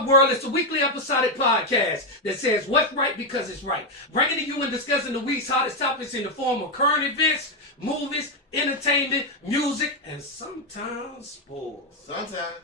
up, world? It's the weekly episodic podcast that says what's right because it's right. Bringing to you and discussing the week's hottest topics in the form of current events, movies, entertainment, music, and sometimes sports. Sometimes.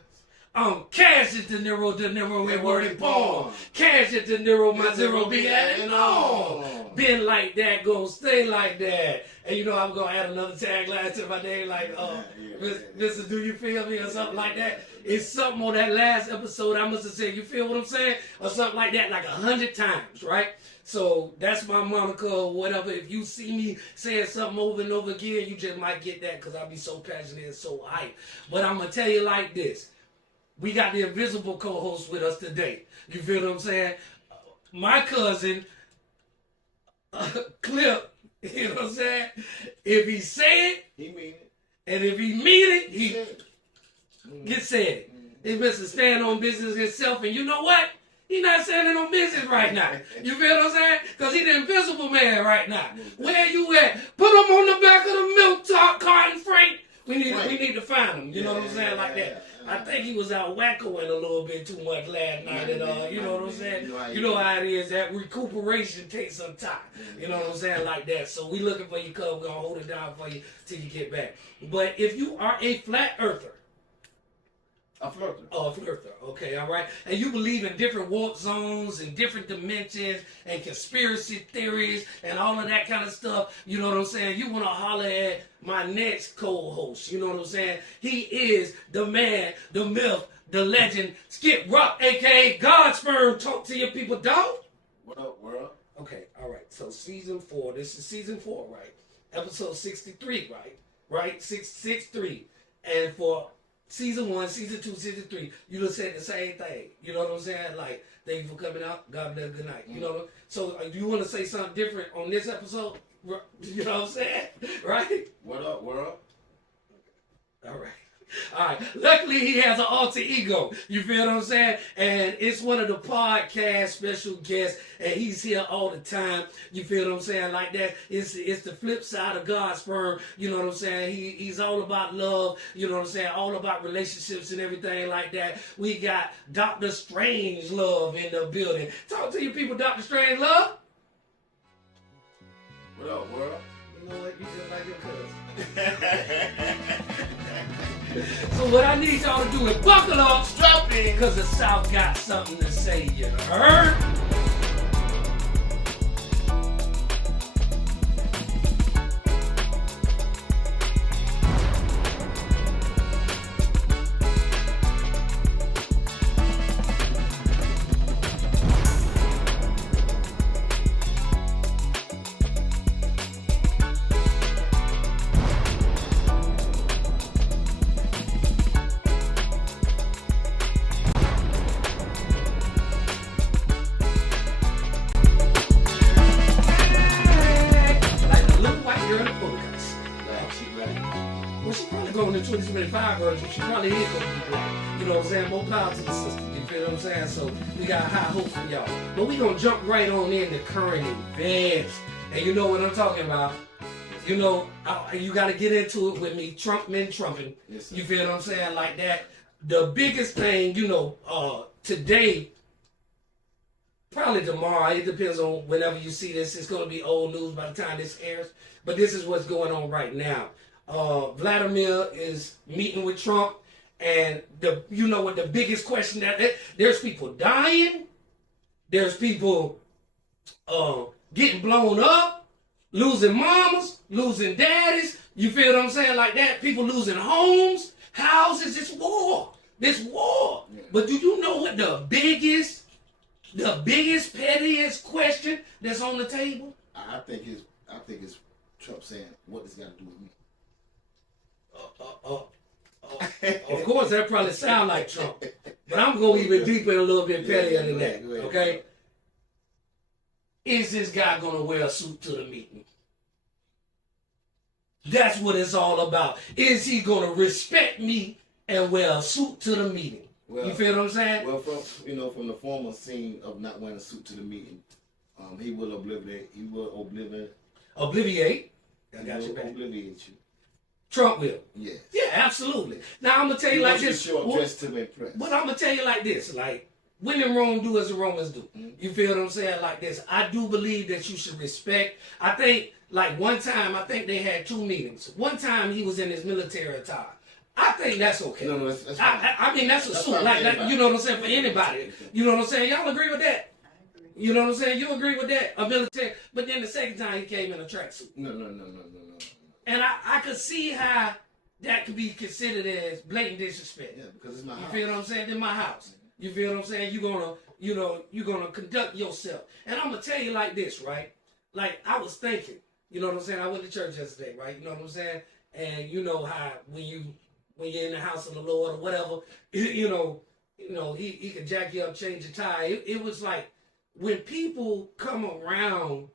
Cash is De Niro, and word it born. Cash is De Niro, my zero be adding on. Been like that, gonna stay like that. And you know I'm gonna add another tagline to my name, like, Mr. Do you feel me, or something like that. It's something on that last episode I must have said, you feel what I'm saying? Or something like that, like 100 times, right? So that's my moniker or whatever. If you see me saying something over and over again, you just might get that because I'll be so passionate and so hyped. But I'm gonna tell you like this. We got the invisible co-host with us today. You feel what I'm saying? My cousin, Clip, you know what I'm saying? If he say it, he mean it. And if he mean it, he gets said. He's Mr. Stand on business himself, and you know what? He's not standing on business right now. You feel what I'm saying? Because he's the invisible man right now. Where you at? Put him on the back of the milk top carton, Frank. We need to find him. You know what I'm saying? Like that. I think he was out wackoing a little bit too much last night. And, you know what I'm saying? You know how it is. That recuperation takes some time. You know what I'm saying? Like that. So we looking for you, cuz. We're going to hold it down for you till you get back. But if you are a flat earther, a flirter. Oh, a flirter. Okay, all right. And you believe in different warp zones and different dimensions and conspiracy theories and all of that kind of stuff. You know what I'm saying? You want to holler at my next co-host. You know what I'm saying? He is the man, the myth, the legend, Skip Rock, a.k.a. Godsperm. Talk to your people, dog. What up, world? Okay, all right. So season 4. This is season 4, right? Episode 63, right? Right? 663. And for Season 1, Season 2, Season 3, you just said the same thing. You know what I'm saying? Like, thank you for coming out. God bless, good night. You know, so do you want to say something different on this episode? You know what I'm saying? Right? What up, world? All right. All right. Luckily, he has an alter ego. You feel what I'm saying? And it's one of the podcast special guests, and he's here all the time. You feel what I'm saying? Like that. It's the flip side of God's sperm. You know what I'm saying? He's all about love. You know what I'm saying? All about relationships and everything like that. We got Dr. Strangelove in the building. Talk to you people, Dr. Strangelove. What up, world? You know what? You just like your cousin. So what I need y'all to do is buckle up, strap in, because the South got something to say, you heard? In the 2025 version, she probably is gonna be black. You know what I'm saying? More power to the sister. You feel what I'm saying? So we got high hopes for y'all. But we gonna jump right on into current events. And you know what I'm talking about. You know, you gotta get into it with me. Trump men trumping. Yes, you feel what I'm saying? Like that. The biggest thing, you know, today, probably tomorrow, it depends on whenever you see this. It's gonna be old news by the time this airs. But this is what's going on right now. Vladimir is meeting with Trump, and you know what the biggest question there's people dying, there's people getting blown up, losing mamas, losing daddies. You feel what I'm saying? Like that, people losing homes, houses. It's war. This war. Yeah. But do you know what the biggest, pettiest question that's on the table? I think it's Trump saying, "What does it got to do with me?" Of course, that probably sound like Trump, but I'm going even deeper and a little bit pettier than that, okay? Is this guy going to wear a suit to the meeting? That's what it's all about. Is he going to respect me and wear a suit to the meeting? Well, you feel what I'm saying? Well, from the former scene of not wearing a suit to the meeting, he will obliviate. Obliviate. I got you back. Obliviate you. Trump will. Yes. Yeah, absolutely. Now I'm gonna tell you like this. Dressed to impress. But I'm gonna tell you like this. Like when in Rome, do as the Romans do. Mm-hmm. You feel what I'm saying? Like this. I do believe that you should respect. I think, like one time, I think they had 2 meetings. One time he was in his military attire. I think that's okay. No, that's fine. I mean, that's a suit. Like, you know what I'm saying? For anybody. You know what I'm saying? Y'all agree with that? I agree. You know what I'm saying? You agree with that? A military. But then the second time he came in a tracksuit. No. And I could see how that could be considered as blatant disrespect. Yeah, because it's my house. You feel what I'm saying? In my house. You feel what I'm saying? You're gonna conduct yourself. And I'm gonna tell you like this, right? Like I was thinking, you know what I'm saying? I went to church yesterday, right? You know what I'm saying? And you know how when you're in the house of the Lord or whatever, you know, he can jack you up, change your tire. It was like when people come around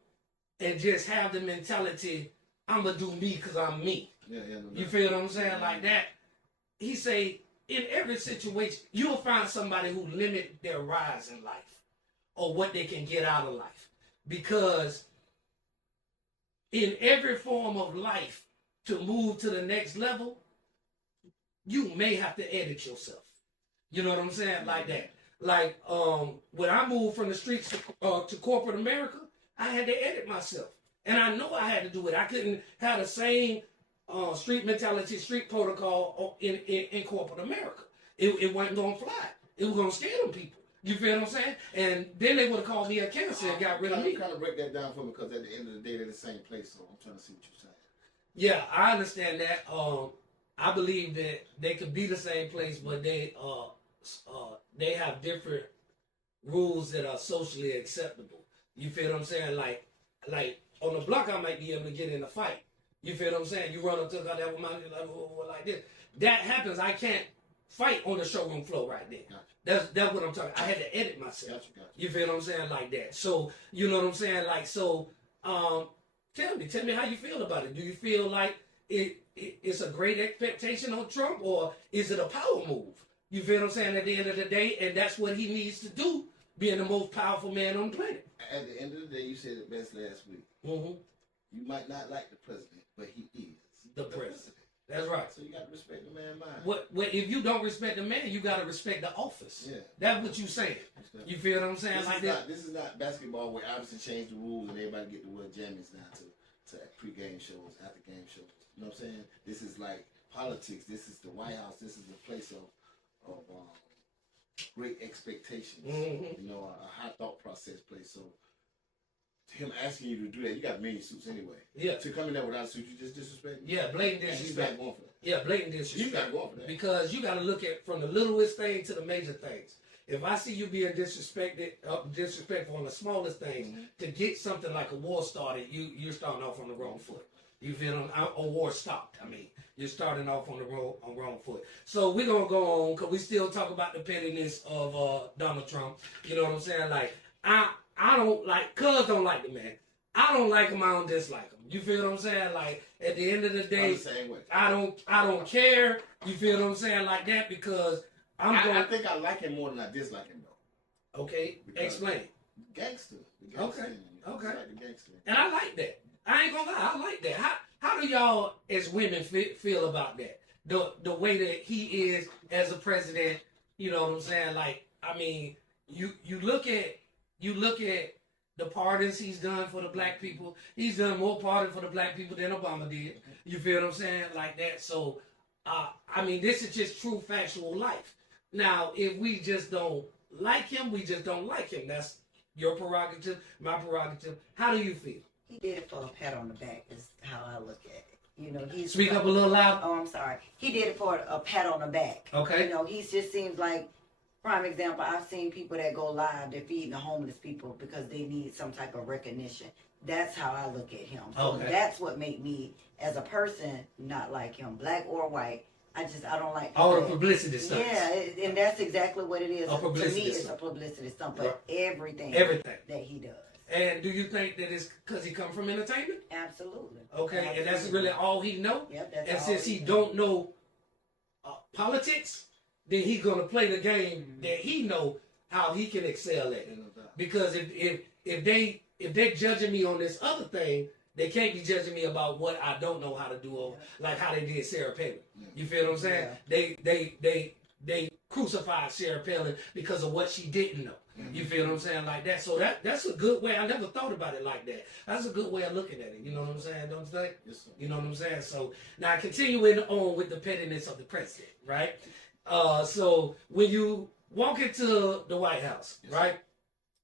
and just have the mentality, I'm gonna do me because I'm me. Yeah, no. You feel what I'm saying? Like that. He say, in every situation, you'll find somebody who limit their rise in life or what they can get out of life. Because in every form of life, to move to the next level, you may have to edit yourself. You know what I'm saying? Like that. Like when I moved from the streets to corporate America, I had to edit myself. And I know I had to do it. I couldn't have the same street mentality, street protocol in corporate America. It wasn't going to fly. It was going to scare them people. You feel what I'm saying? And then they would have called me a cancer and got rid of me. Kind of break that down for me, because at the end of the day, they're the same place. So I'm trying to see what you're saying. Yeah, I understand that. I believe that they could be the same place, but they have different rules that are socially acceptable. You feel what I'm saying? Like on the block, I might be able to get in a fight. You feel what I'm saying? You run up to the guy that like this. That happens. I can't fight on the showroom floor right there. Gotcha. That's what I'm talking. I had to edit myself. Gotcha. You feel what I'm saying? Like that. So you know what I'm saying? Like so. Tell me how you feel about it. Do you feel like it's a great expectation on Trump, or is it a power move? You feel what I'm saying? At the end of the day, and that's what he needs to do, being the most powerful man on the planet. At the end of the day, you said it best last week. Mm-hmm. You might not like the president, but he is The president. That's right. So you got to respect the man's mind. What if you don't respect the man, you got to respect the office. Yeah. That's what you saying. You feel what I'm saying? This is not basketball where obviously change the rules and everybody get to wear jammies now to pre-game shows, after game shows. You know what I'm saying? This is like politics. This is the White House. This is the place of great expectations. Mm-hmm. You know, a high thought process place. So him asking you to do that, you got many suits anyway. Yeah. To come in there without a suit, you just disrespect him. Yeah, blatant And he's disrespect. not going for that. Yeah, blatant disrespect. He's not going for that. Because you got to look at from the littlest thing to the major things. If I see you being disrespectful on the smallest things, to get something like a war started, you're starting off on the wrong foot. You feel them? A war stopped. I mean, you're starting off on the wrong foot. So we're gonna go on because we still talk about the pettiness of Donald Trump. You know what I'm saying? Like I don't like, cuz don't like the man. I don't like him. I don't dislike him. You feel what I'm saying? Like at the end of the day, I'm the same way. I don't care. You feel what I'm saying? Like that because I think I like him more than I dislike him though. Okay, explain. Gangster. Okay. Like the gangster. And I like that. I ain't gonna lie, I like that. How do y'all as women feel about that? The way that he is as a president, you know what I'm saying? Like, I mean, you look at the pardons he's done for the black people. He's done more pardons for the black people than Obama did. You feel what I'm saying? Like that. So, I mean, this is just true factual life. Now, if we just don't like him, we just don't like him. That's your prerogative, my prerogative. How do you feel? He did it for a pat on the back is how I look at it. You know, he's Speak up a little loud. Oh, I'm sorry. He did it for a pat on the back. Okay. You know, he just seems like, prime example, I've seen people that go live, they're feeding the homeless people because they need some type of recognition. That's how I look at him. So Okay. that's what made me, as a person, not like him, black or white. I don't like All the that. publicity stuff. Yeah, and that's exactly what it is. A To publicity me, it's stunt. a publicity stunt, but Right. everything that he does. And do you think that it's because he come from entertainment? Absolutely. Okay, Absolutely. and that's really all he know? Yep, that's And all since he knows. don't know politics, then he gonna play the game that he know how he can excel at. Because if they judging me on this other thing, they can't be judging me about what I don't know how to do, or like how they did Sarah Palin. You feel what I'm saying? Yeah. they crucified Sarah Palin because of what she didn't know. You feel what I'm saying? Like that. So that's a good way. I never thought about it like that. That's a good way of looking at it. You know what I'm saying? Don't you think? Yes, sir. You know what I'm saying? So now continuing on with the pettiness of the president, right? So when you walk into the White House, Yes, right?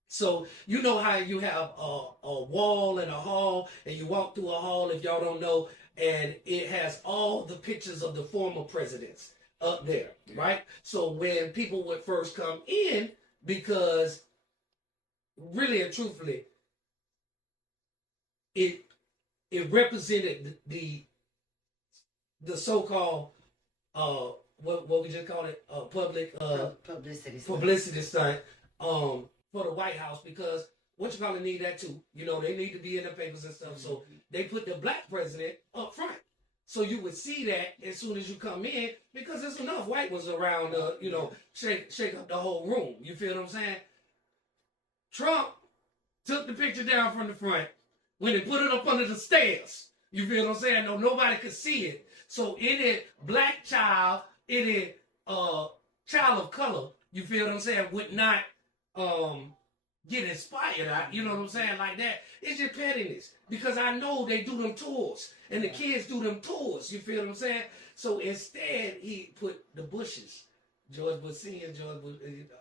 So you know how you have a wall and a hall, and you walk through a hall, if y'all don't know, and it has all the pictures of the former presidents up there, right? So when people would first come in, because really and truthfully, it represented the so-called what we just call it public publicity stunt for the White House, because what you probably need that too. You know, they need to be in the papers and stuff. So they put the black president up front. So you would see that as soon as you come in, because there's enough white ones around, you know, shake up the whole room. You feel what I'm saying? Trump took the picture down from the front when they put it up under the stairs. You feel what I'm saying? No, nobody could see it. So any black child, any child of color, you feel what I'm saying, would not get inspired. You know what I'm saying? Like that. It's just pettiness. Because I know they do them tours. And the kids do them tours. You feel what I'm saying? So instead, he put the Bushes, George Bush Senior, George Bush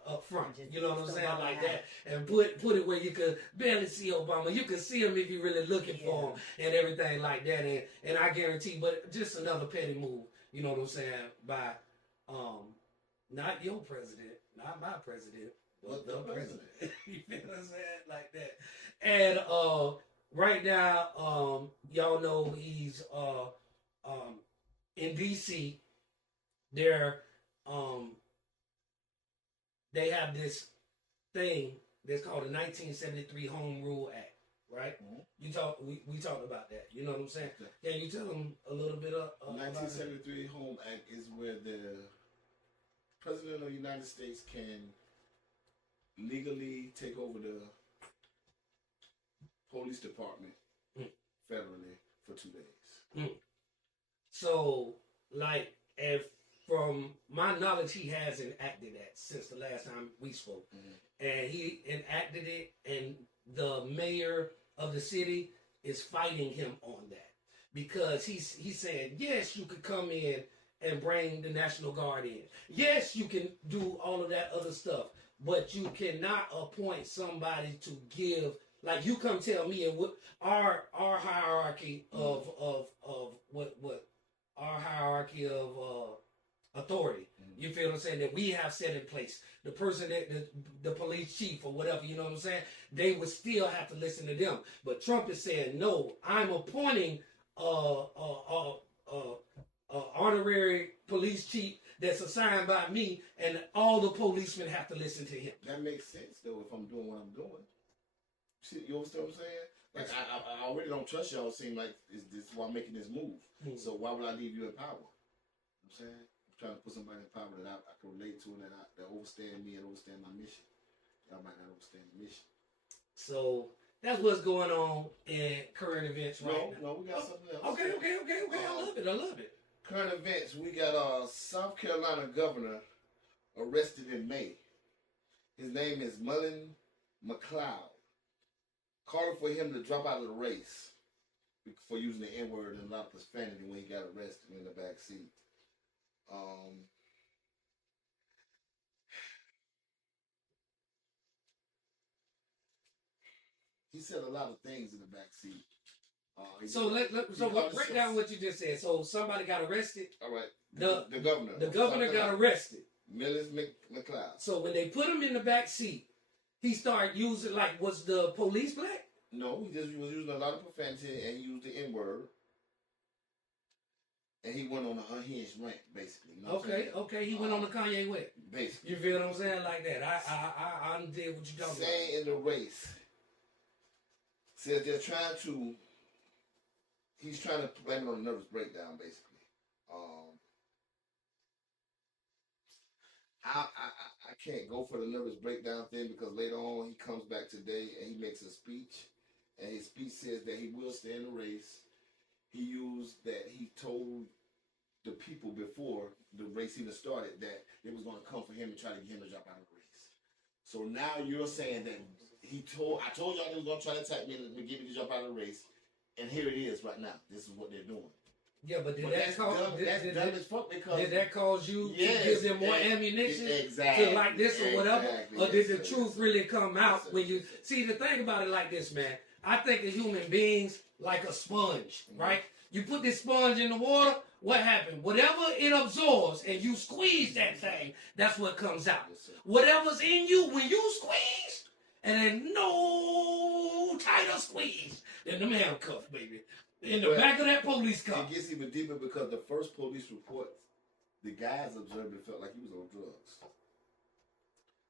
up front. You know what I'm saying? Like that. And put it where you could barely see Obama. You could see him if you're really looking for him and everything like that. And I guarantee, but just another petty move. You know what I'm saying? By not your president, not my president, but the president. You feel what I'm saying? Like that. And right now, y'all know he's in DC. They have this thing that's called the 1973 Home Rule Act, right? Mm-hmm. We talked about that. You know what I'm saying? Can you tell them a little bit of 1973 Home Act is where the President of the United States can legally take over the police department federally for 2 days. So, like, if from my knowledge, he has enacted that since the last time we spoke. And he enacted it, and the mayor of the city is fighting him on that. Because he's saying, yes, you could come in and bring the National Guard in. Yes, you can do all of that other stuff. But you cannot appoint somebody to give, like you come tell me, and what our hierarchy of what our hierarchy of authority. You feel what I'm saying? That we have set in place. The person that the police chief or whatever, you know what I'm saying? They would still have to listen to them. But Trump is saying, no, I'm appointing honorary police chief that's assigned by me, and all the policemen have to listen to him. That makes sense though if I'm doing what I'm doing. See, you understand what I'm saying? Like I already don't trust y'all. Seem like this is why I'm making this move. So why would I leave you in power? You know what I'm saying? I'm trying to put somebody in power that I can relate to and that understand me and understand my mission. Y'all might not understand the mission. So that's what's going on in current events right now. No, we got something else. Okay. I love it. Current events, we got South Carolina governor arrested in May. His name is Malcolm-Jamal. Calling for him to drop out of the race for using the N-word and a lot of profanity when he got arrested in the back seat. He said a lot of things in the back seat. Break down what you just said. So somebody got arrested. All right. The governor. The governor got arrested. Malcolm-Jamal. So when they put him in the back seat, he started using, like, was the police black? No, he just was using a lot of profanity and he used the N-word. And he went on an unhinged rant, basically. You know Okay. He went on the Kanye West. Basically. You feel what I'm saying? Like that. I did what you talking about. Staying in the race. Says he's trying to blame it on a nervous breakdown, basically. I can't go for the nervous breakdown thing because later on he comes back today and he makes a speech. And his speech says that he will stay in the race. He told the people before the race even started that it was going to come for him and try to get him to drop out of the race. So now you're saying that I told y'all they was going to try to attack me and get me to jump out of the race, and here it is right now. This is what they're doing. Yeah, but did that's dumb as fuck because did that cause you to give them more ammunition exactly, to like this or whatever? Or did the exactly. truth really come out when you see the thing about it like this, man? I think of human beings like a sponge, right? You put this sponge in the water, what happened? Whatever it absorbs and you squeeze that thing, that's what comes out. Whatever's in you when you squeeze, and then no tighter squeeze than them handcuffs, baby. In the back of that police car. It gets even deeper because the first police report, the guys observed it felt like he was on drugs.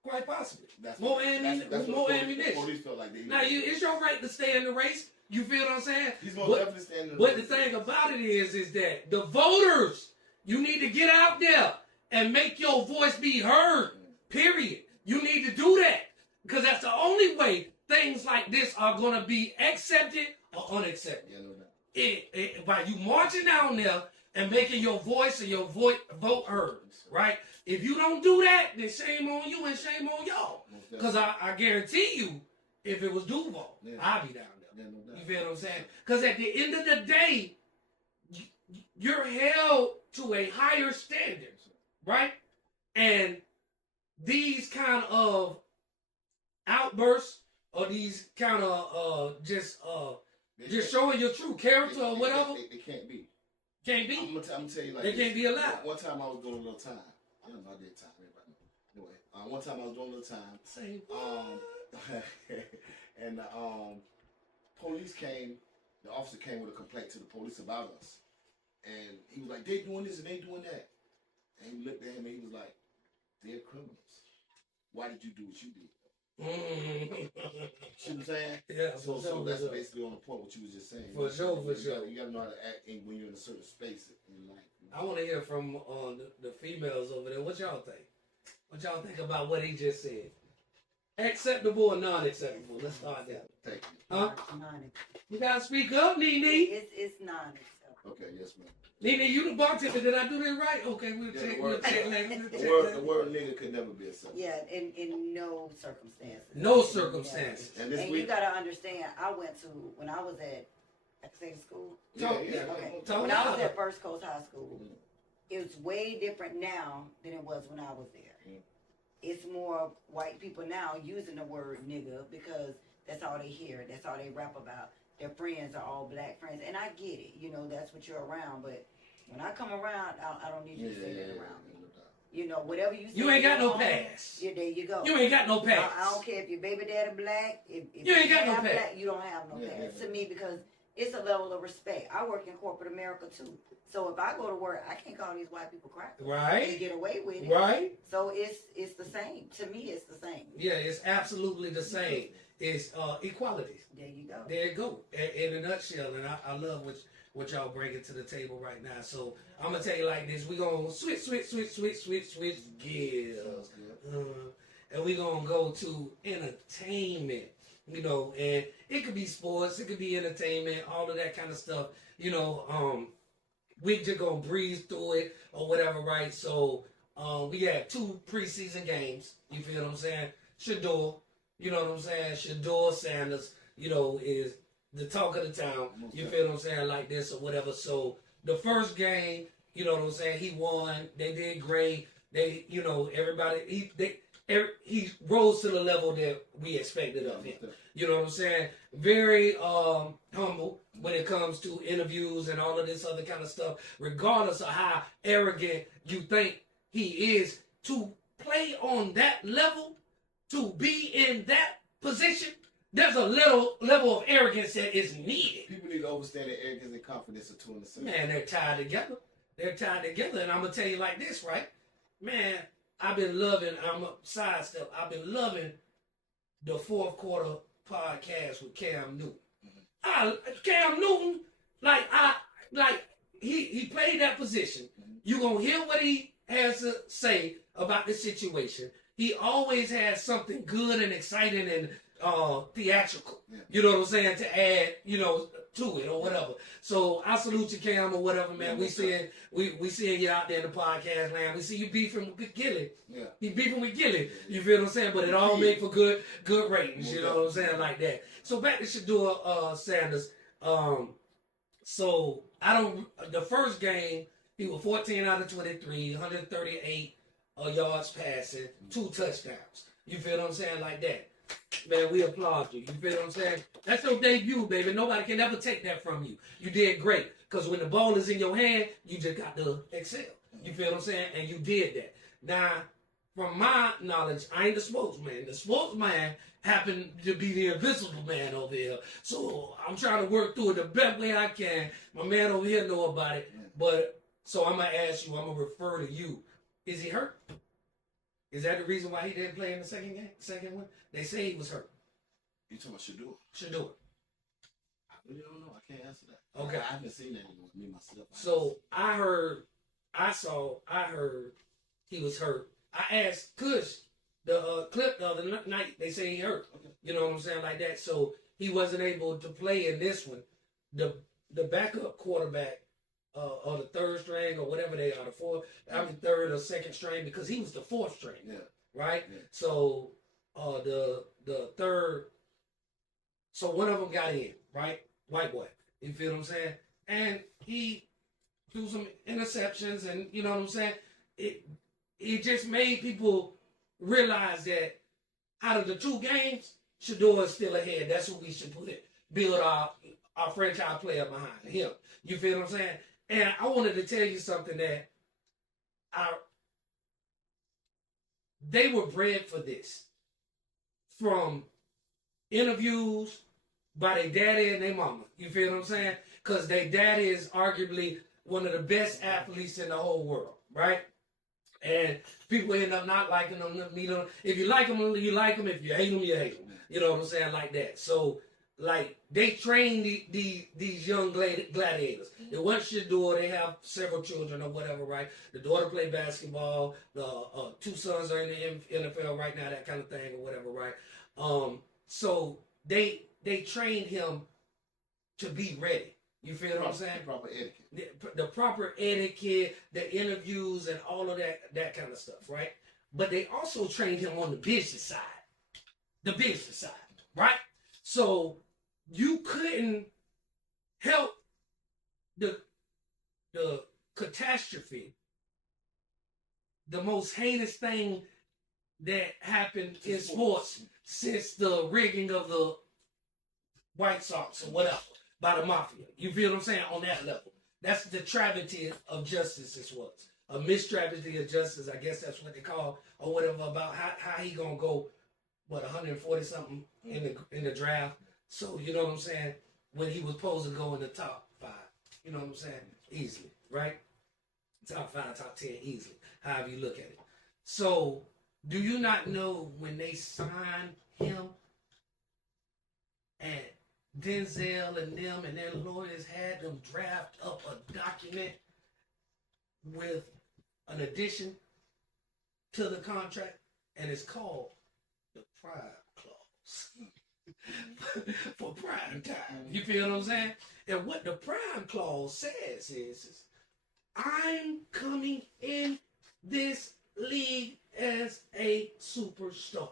Quite possibly. That's more what ammunition. the police felt like they now, it's your right to stay in the race. You feel what I'm saying? He's most definitely standing in the But race. the thing about it is that the voters, you need to get out there and make your voice be heard. Period. You need to do that. Because that's the only way things like this are going to be accepted or unaccepted. Yeah, no doubt. By you marching down there and making your voice and your vote heard, right? If you don't do that, then shame on you and shame on y'all. Because I guarantee you, if it was Duval, I'd be down there. Yeah, no doubt. You feel what I'm saying? Because at the end of the day, you're held to a higher standard, right? And these kind of outbursts or these kind of just showing your true character or whatever. They can't be. Can't be. I'm gonna tell you like they this. can't be allowed. One time I was doing a little time. I don't know I did time. Everybody know. Anyway, one time I was doing a little time. Say and the police came. The officer came with a complaint to the police about us, and he was like, "They doing this and they doing that." And he looked at him and he was like, "They're criminals. Why did you do what you did?" See what I'm saying? Yeah, so that's basically on the point what you was just saying. For sure. You gotta know how to act when you're in a certain space in life. I want to hear from the females over there. What y'all think? What y'all think about what he just said? Acceptable or non-acceptable? Let's start there. Thank you. Huh? You gotta speak up, Nene. It's non-acceptable. Okay, yes, ma'am. Nene, you the bartender. Did I do that right? Okay, we'll check later. The word nigga could never be accepted. Yeah, in no circumstances. No circumstances. And you gotta understand, when I was at Executive School. When I was at First Coast High School, it was way different now than it was when I was there. It's more white people now using the word nigga because that's all they hear. That's all they rap about. Their friends are all black friends. And I get it. You know, that's what you're around. But when I come around, I don't need you to say that around me. You know, whatever you say. You ain't got no pass. Yeah, there you go. You ain't got no pass. I don't care if your baby daddy black. If you ain't got no pass. Black, you don't have no pass to me because it's a level of respect. I work in corporate America too. So if I go to work, I can't call these white people crackers. Right. They get away with it. Right. So it's the same. To me, it's the same. Yeah, it's absolutely the same. It's equality. There you go. There you go. In a nutshell, and I love what y'all bringing to the table right now. So I'm gonna tell you like this: we gonna switch gears, and we gonna go to entertainment. You know, and it could be sports, it could be entertainment, all of that kind of stuff. You know, we just gonna breeze through it or whatever, right? So we have 2 preseason games. You feel what I'm saying? Shador, you know what I'm saying? Shador Sanders, you know, is the talk of the town. You feel what I'm saying? Like this or whatever. So the first game, you know what I'm saying? He won. They did great. They, you know, everybody. He rose to the level that we expected of him. You know what I'm saying? Very humble when it comes to interviews and all of this other kind of stuff. Regardless of how arrogant you think he is, to play on that level, to be in that position, there's a little level of arrogance that is needed. People need to understand that arrogance and confidence are 2 in the same. Man, they're tied together. They're tied together. And I'm going to tell you like this, right? Man, I've been loving the 4th quarter podcast with Cam Newton. Cam Newton, he played that position. You're going to hear what he has to say about the situation. He always has something good and exciting and theatrical, you know what I'm saying, to add, you know, to it or whatever. So I salute you, Cam, or whatever, man. We seeing you out there in the podcast land. We see you beefing with Gilly. Yeah. You beefing with Gilly. You feel what I'm saying? But it all make for good ratings. You know what I'm saying? Like that. So back to Shador Sanders. So the first game, he was 14 out of 23, 138 yards passing, 2 touchdowns. You feel what I'm saying? Like that. Man, we applaud you. You feel what I'm saying? That's your debut, baby. Nobody can ever take that from you. You did great. Because when the ball is in your hand, you just got to excel. You feel what I'm saying? And you did that. Now, from my knowledge, I ain't the spokesman. The spokesman happened to be the invisible man over here. So I'm trying to work through it the best way I can. My man over here know about it. But so I'm going to ask you, I'm going to refer to you. Is he hurt? Is that the reason why he didn't play in the second one? They say he was hurt. You talking about Shador? Shador. I really don't know. I can't answer that. Okay. I haven't seen that with me myself. So I heard he was hurt. I asked Kush the clip the other night. They say he hurt. Okay. You know what I'm saying? Like that. So he wasn't able to play in this one. The backup quarterback or the third string or whatever they are, the fourth, third or second string, because he was the fourth string. Yeah. Right? Yeah. So the third, so one of them got in, right? White boy. You feel what I'm saying? And he threw some interceptions, and you know what I'm saying? It just made people realize that out of the 2 games, Shador is still ahead. That's what we should build our franchise player behind him. You feel what I'm saying? And I wanted to tell you something that they were bred for this. From interviews by their daddy and their mama. You feel what I'm saying? Because their daddy is arguably one of the best athletes in the whole world, right? And people end up not liking them. If you like them, you like them. If you hate them, you hate them. You know what I'm saying? Like that. So, like, they train these young gladiators. They want Shador. They have several children or whatever, right? The daughter play basketball. The 2 sons are in the NFL right now, that kind of thing or whatever, right? So they trained him to be ready. You feel what I'm saying? Proper etiquette. The proper etiquette, the interviews, and all of that kind of stuff, right? But they also trained him on the business side. The business side, right? So you couldn't help the catastrophe, the most heinous thing that happened in sports since the rigging of the White Sox or whatever by the mafia. You feel what I'm saying? On that level. That's the travesty of justice this was. A mistravesty of justice, I guess that's what they call, or whatever, about how he gonna go, 140 something in the draft. So, you know what I'm saying? When he was supposed to go in the top 5. You know what I'm saying? Easily, right? Top 5, top 10, easily. However you look at it. So, do you not know when they signed him and Denzel and them and their lawyers had them draft up a document with an addition to the contract, and it's called the prime clause for prime time. You feel what I'm saying? And what the prime clause says is I'm coming in this league as a superstar.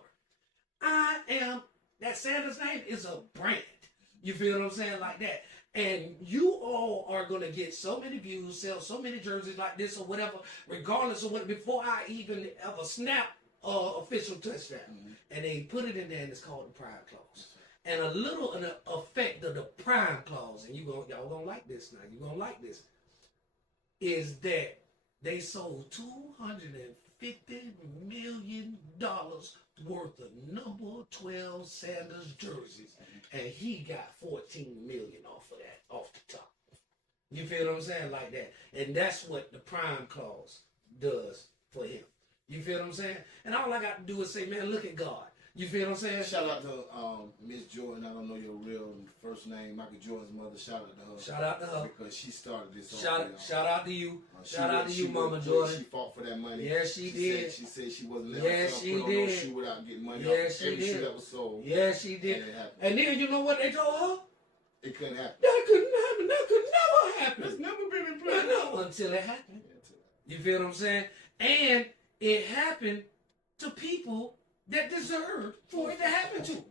That Sanders name is a brand. You feel what I'm saying? Like that. And you all are going to get so many views, sell so many jerseys like this or whatever, regardless of what, before I even ever snap official touchdown. Mm-hmm. And they put it in there, and it's called the prime clause. And a little an effect of the prime clause, and y'all gonna like this now, you're gonna like this, is that they sold $250 million worth of number 12 Sanders jerseys, and he got $14 million off of that, off the top. You feel what I'm saying? Like that. And that's what the prime clause does for him. You feel what I'm saying? And all I got to do is say, man, look at God. You feel what I'm saying? Shout out to Miss Jordan. I don't know your real first name. Michael Jordan's mother. Shout out to her. Shout out to her. Because she started this. Shout out to you. Shout out to you, Mama Jordan. She fought for that money. Yeah, she did. She said she wasn't letting herself put on no shoe without getting money off every shoe that was sold. Yeah, she did. And then you know what they told her? It couldn't happen. That couldn't happen. That could never happen. It's never been in place. No, until it happened. You feel what I'm saying? And it happened to people that deserved for it to happen to.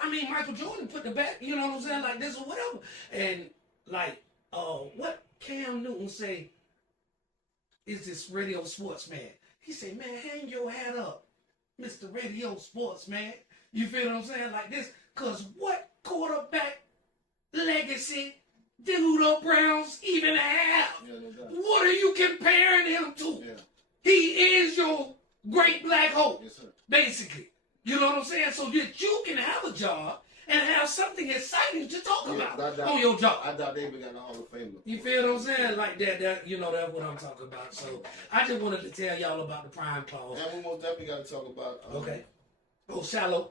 I mean, Michael Jordan put the back, you know what I'm saying, like this or whatever. And like, what Cam Newton say is this radio sports man. He said, man, hang your hat up, Mr. Radio Sports man. You feel what I'm saying? Like this, because what quarterback legacy do the Browns even have? Yeah, no doubt. What are you comparing him to? Yeah. He is your great black hope, Yes, sir. basically. You know what I'm saying? So that you can have a job and have something exciting to talk about on your job. I doubt they even got the Hall of Fame. You feel what I'm saying? Like that, you know, that's what I'm talking about. So I just wanted to tell y'all about the prime pause. And we most definitely got to talk about. Okay. Oh, Shallow.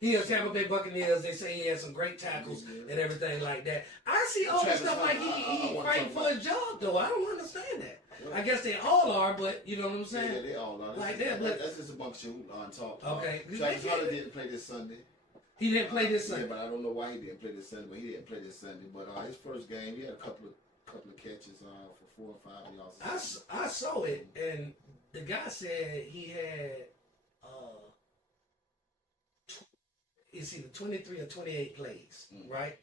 He is Tampa Bay Buccaneers. They say he has some great tackles and everything like that. I see all this stuff like he fighting for his job, though. I don't understand that. I guess they all are, but you know what I'm saying? Yeah, they all are. Like that, but that's just a bunch of talk. Okay. Travis Hunter didn't play this Sunday. He didn't play this Sunday. Yeah, but I don't know why he didn't play this Sunday. But he didn't play this Sunday. But his first game, he had a couple of catches for 4 or 5 yards. I saw it, and the guy said he had it's either 23 or 28 plays, right?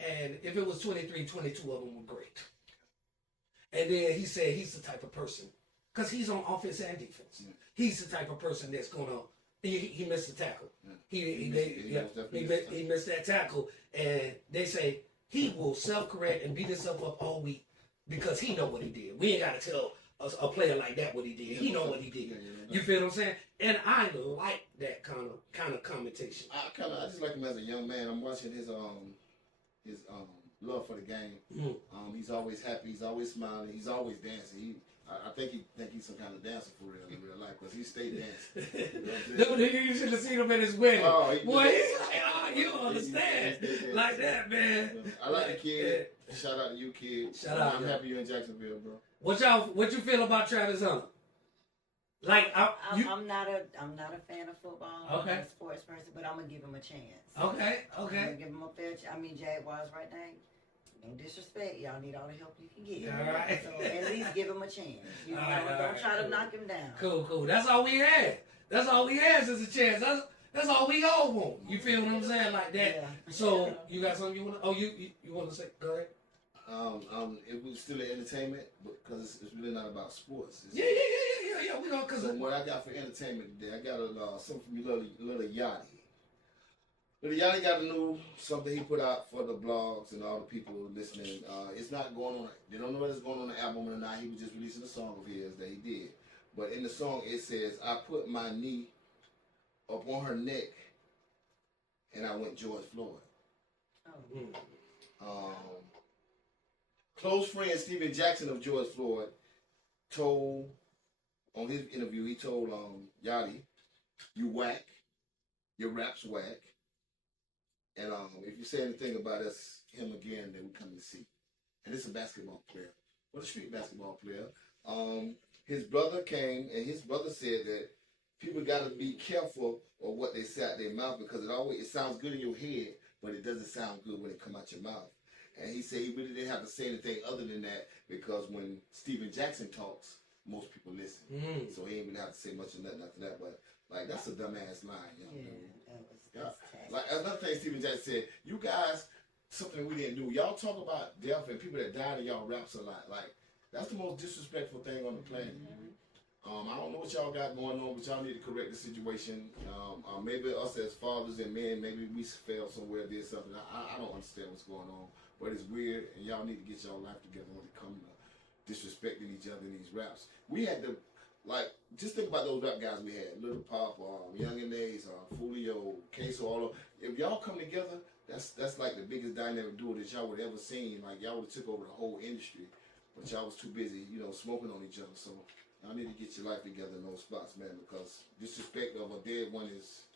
And if it was 23, 22 of them were great. And then he said he's the type of person, because he's on offense and defense. He's the type of person that's gonna. He missed the tackle. He missed that tackle, and they say he will self-correct and beat himself up all week because he know what he did. We ain't got to tell a player like that what he did. He know what he did. You feel what I'm saying? And I like that kind of commentation. I just like him as a young man. I'm watching his love for the game. He's always happy. He's always smiling. He's always dancing. I think he's some kind of dancer for real in real life because he stay dancing. You should have seen him at his wedding. Oh, he's like, you don't understand. Like that, man. I like the kid. Shout out to you, kid. Shout out. I'm happy you're in Jacksonville, bro. What you feel about Travis Hunter? Like I'm not a fan of football. Okay. I'm a sports person, but I'm gonna give him a chance. Okay. I'm gonna give him a fair chance. I mean, Jaguars right now. No disrespect, y'all need all the help you can get. All right. So at least give him a chance. Don't try to knock him down. Cool. That's all we had. That's all we had is a chance. That's all we all want. You feel what I'm saying? Like that. Yeah. So you got something you want to? Oh, you want to say? Go ahead. It was still an entertainment, because it's really not about sports. Yeah. We know because so what I got for entertainment today, I got something from little Yachty. Little Yachty got something he put out for the blogs and all the people listening. It's not going on. They don't know whether it's going on the album or not. He was just releasing a song of his that he did. But in the song it says, "I put my knee up on her neck, and I went George Floyd." Close friend Stephen Jackson of George Floyd told on his interview, he told Yachty, "You whack, your rap's whack, and if you say anything about him again, then we come to see." And this is a basketball player, a street basketball player. His brother came, and his brother said that people got to be careful of what they say out their mouth, because it sounds good in your head, but it doesn't sound good when it come out your mouth. And he said he really didn't have to say anything other than that, because when Stephen Jackson talks, most people listen. So he ain't really have to say much of nothing after that. But like, that's a dumbass line. Like another thing Stephen Jackson said, you guys, something we didn't do. Y'all talk about death and people that died in y'all raps a lot. Like, that's the most disrespectful thing on the planet. I don't know what y'all got going on, but y'all need to correct the situation. Maybe us as fathers and men, maybe we failed somewhere, did something. I don't understand what's going on, but it's weird, and y'all need to get y'all life together when it comes to disrespecting each other in these raps. We had to, just think about those rap guys we had. Little Pop, Young and Ace, Fulio, Queso, all of. If y'all come together, that's like the biggest dynamic duo that y'all would ever seen. Like, y'all would have took over the whole industry, but y'all was too busy, smoking on each other. So y'all need to get your life together in those spots, man, because disrespect of a dead one is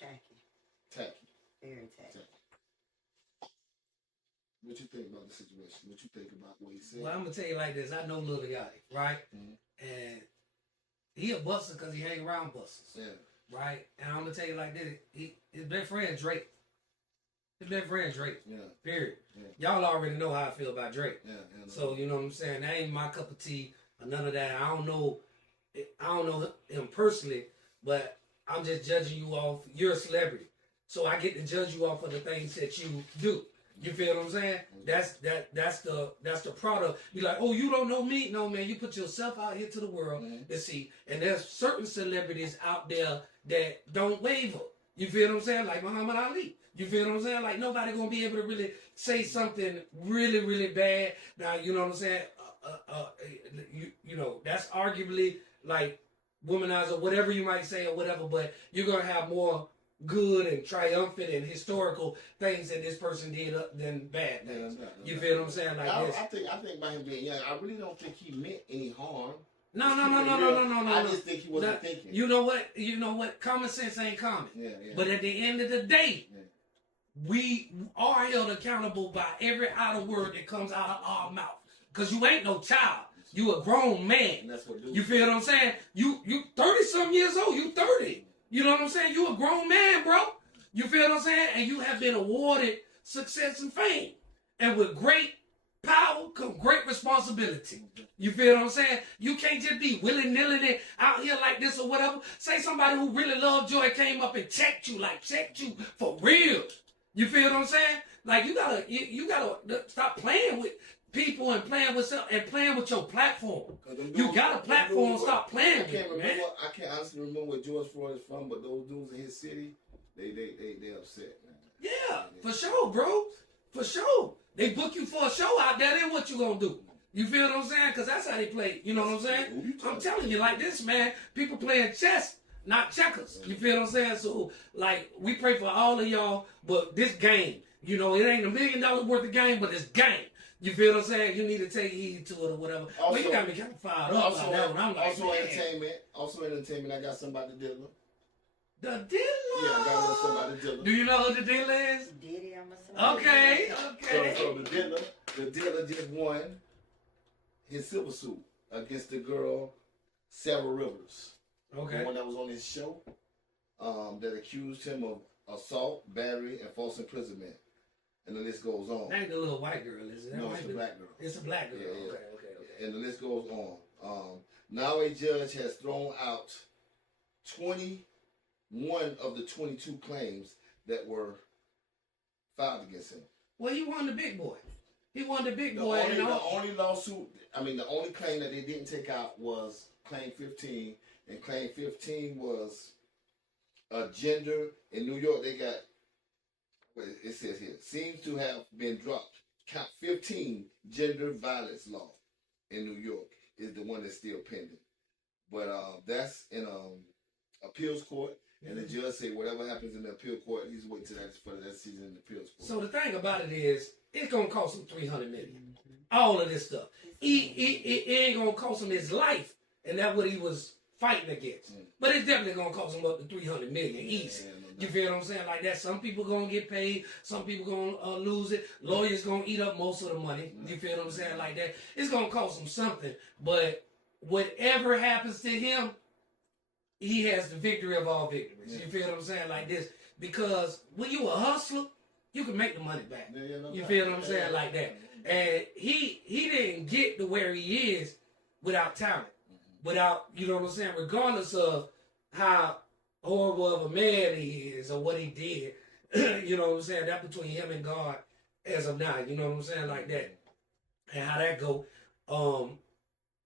tacky. Very tacky. What you think about the situation? What you think about what he said? Well, I'm gonna tell you like this. I know Lil Yachty, right? And he a buster because he hang around busters. Yeah. right? And I'm gonna tell you like this: his best friend Drake. His best friend Drake. Yeah. Period. Yeah. Y'all already know how I feel about Drake. Yeah. So you know what I'm saying. That ain't my cup of tea or none of that. I don't know him personally, but I'm just judging you off. You're a celebrity, so I get to judge you off of the things that you do. You feel what I'm saying? That's the product. Be like, oh, you don't know me? No, man. You put yourself out here to the world to see. And there's certain celebrities out there that don't waver. You feel what I'm saying? Like Muhammad Ali. You feel what I'm saying? Like nobody gonna be able to really say something really, really bad. Now, you know what I'm saying? You know, that's arguably like womanizer, whatever you might say or whatever, but you're gonna have more good and triumphant and historical things that this person did than bad things. You feel what I'm saying? Like this. I think by him being young, I really don't think he meant any harm. No. I just think he wasn't thinking. You know what? Common sense ain't common. Yeah. But at the end of the day, we are held accountable by every idle word that comes out of our mouth. Because you ain't no child. You a grown man. That's what you feel what I'm saying? You 30-some years old. You 30. You know what I'm saying? You a grown man, bro. You feel what I'm saying? And you have been awarded success and fame. And with great power come great responsibility. You feel what I'm saying? You can't just be willy-nilly out here like this or whatever. Say somebody who really loved you and came up and checked you for real. You feel what I'm saying? Like you gotta stop playing with people and playing with stuff and playing with your platform. You got a platform, stop playing with it, man. I can't honestly remember where George Floyd is from, but those dudes in his city, they upset, man. Yeah, for sure, bro. For sure. They book you for a show out there, then what you gonna do? You feel what I'm saying? Because that's how they play. You know what I'm saying? I'm telling you like this, man. People playing chess, not checkers. You feel what I'm saying? So, like, we pray for all of y'all, but this game, you know, it ain't $1 million worth of game, but it's game. You feel what I'm saying? You need to take heed to it or whatever. Also, well, you got me kind of fired up about that one. I'm like, also entertainment. I got somebody to deal with. The dealer? Yeah, I got somebody to deal with. Do you know who the dealer is? Diddy, I'm assuming. Okay. So the dealer just won his civil suit against the girl, Sarah Rivers. Okay. The one that was on his show that accused him of assault, battery, and false imprisonment. And the list goes on. That ain't the little white girl, is it? No, it's a black girl. It's a black girl. Yeah. Okay. And the list goes on. Now a judge has thrown out 21 of the 22 claims that were filed against him. Well, he won the big boy. The only lawsuit, the only claim that they didn't take out was claim 15. And claim 15 was a gender. In New York, they got, it says here, seems to have been dropped. Count 15, gender violence law in New York is the one that's still pending. But that's in appeals court. And the judge say whatever happens in the appeal court, he's waiting for that season in the appeals court. So the thing about it is, it's gonna cost him $300 million. All of this stuff. It ain't gonna cost him his life, and that's what he was fighting against. But it's definitely gonna cost him up to $300 million easy. You feel what I'm saying? Like that. Some people gonna get paid. Some people gonna lose it. Lawyers gonna eat up most of the money. You feel what I'm saying? Like that. It's gonna cost him something. But whatever happens to him, he has the victory of all victories. You feel what I'm saying? Like this. Because when you a hustler, you can make the money back. You feel what I'm saying? Like that. And he didn't get to where he is without talent. Without, you know what I'm saying? Regardless of how horrible of a man he is or what he did. You know what I'm saying? That's between him and God as of now. You know what I'm saying? Like that. And how that go.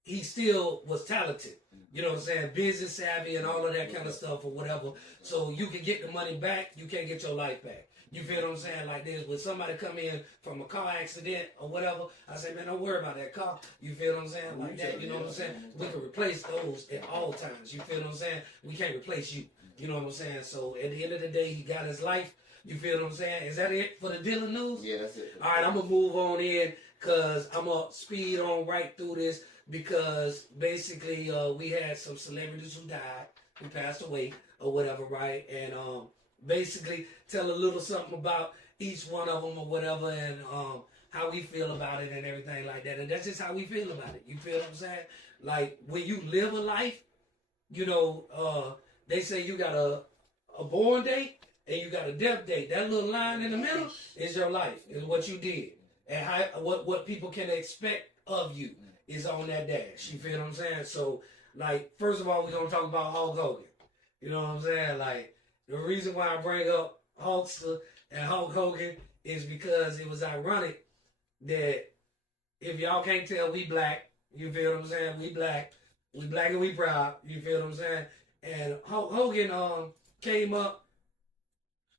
He still was talented. You know what I'm saying? Business savvy and all of that kind of stuff or whatever. So you can get the money back. You can't get your life back. You feel what I'm saying? Like this. When somebody come in from a car accident or whatever, I say, man, don't worry about that car. You feel what I'm saying? Like that. You know what I'm saying? We can replace those at all times. You feel what I'm saying? We can't replace you. You know what I'm saying? So at the end of the day, he got his life. You feel what I'm saying? Is that it for the dealer news? Yeah, that's it. All right, I'm going to move on in because I'm going to speed on right through this because basically we had some celebrities who died, who passed away or whatever, right? And basically tell a little something about each one of them or whatever and how we feel about it and everything like that. And that's just how we feel about it. You feel what I'm saying? Like when you live a life, you know, they say you got a born date and you got a death date. That little line in the middle is your life, is what you did. And what people can expect of you is on that dash. You feel what I'm saying? So, like, first of all, we're going to talk about Hulk Hogan. You know what I'm saying? Like, the reason why I bring up Hulkster and Hulk Hogan is because it was ironic that if y'all can't tell, we black. You feel what I'm saying? We black and we proud. You feel what I'm saying? And Hulk Hogan came up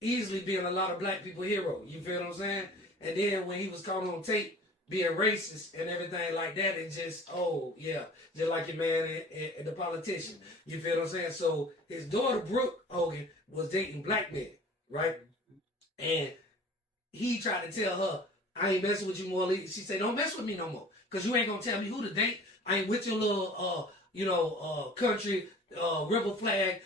easily being a lot of black people hero. You feel what I'm saying? And then when he was caught on tape being racist and everything like that, it just, just like your man and the politician. You feel what I'm saying? So his daughter, Brooke Hogan, was dating black men, right? And he tried to tell her, I ain't messing with you more. She said, don't mess with me no more. Because you ain't going to tell me who to date. I ain't with your little, country, rebel flag,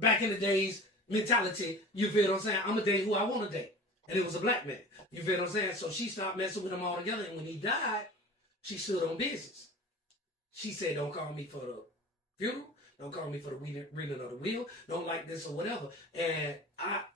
back in the days mentality. You feel what I'm saying? I'm going to date who I want to date. And it was a black man. You feel what I'm saying? So she stopped messing with him altogether. And when he died, she stood on business. She said, don't call me for the funeral. Don't call me for the reading of the will. Don't like this or whatever. And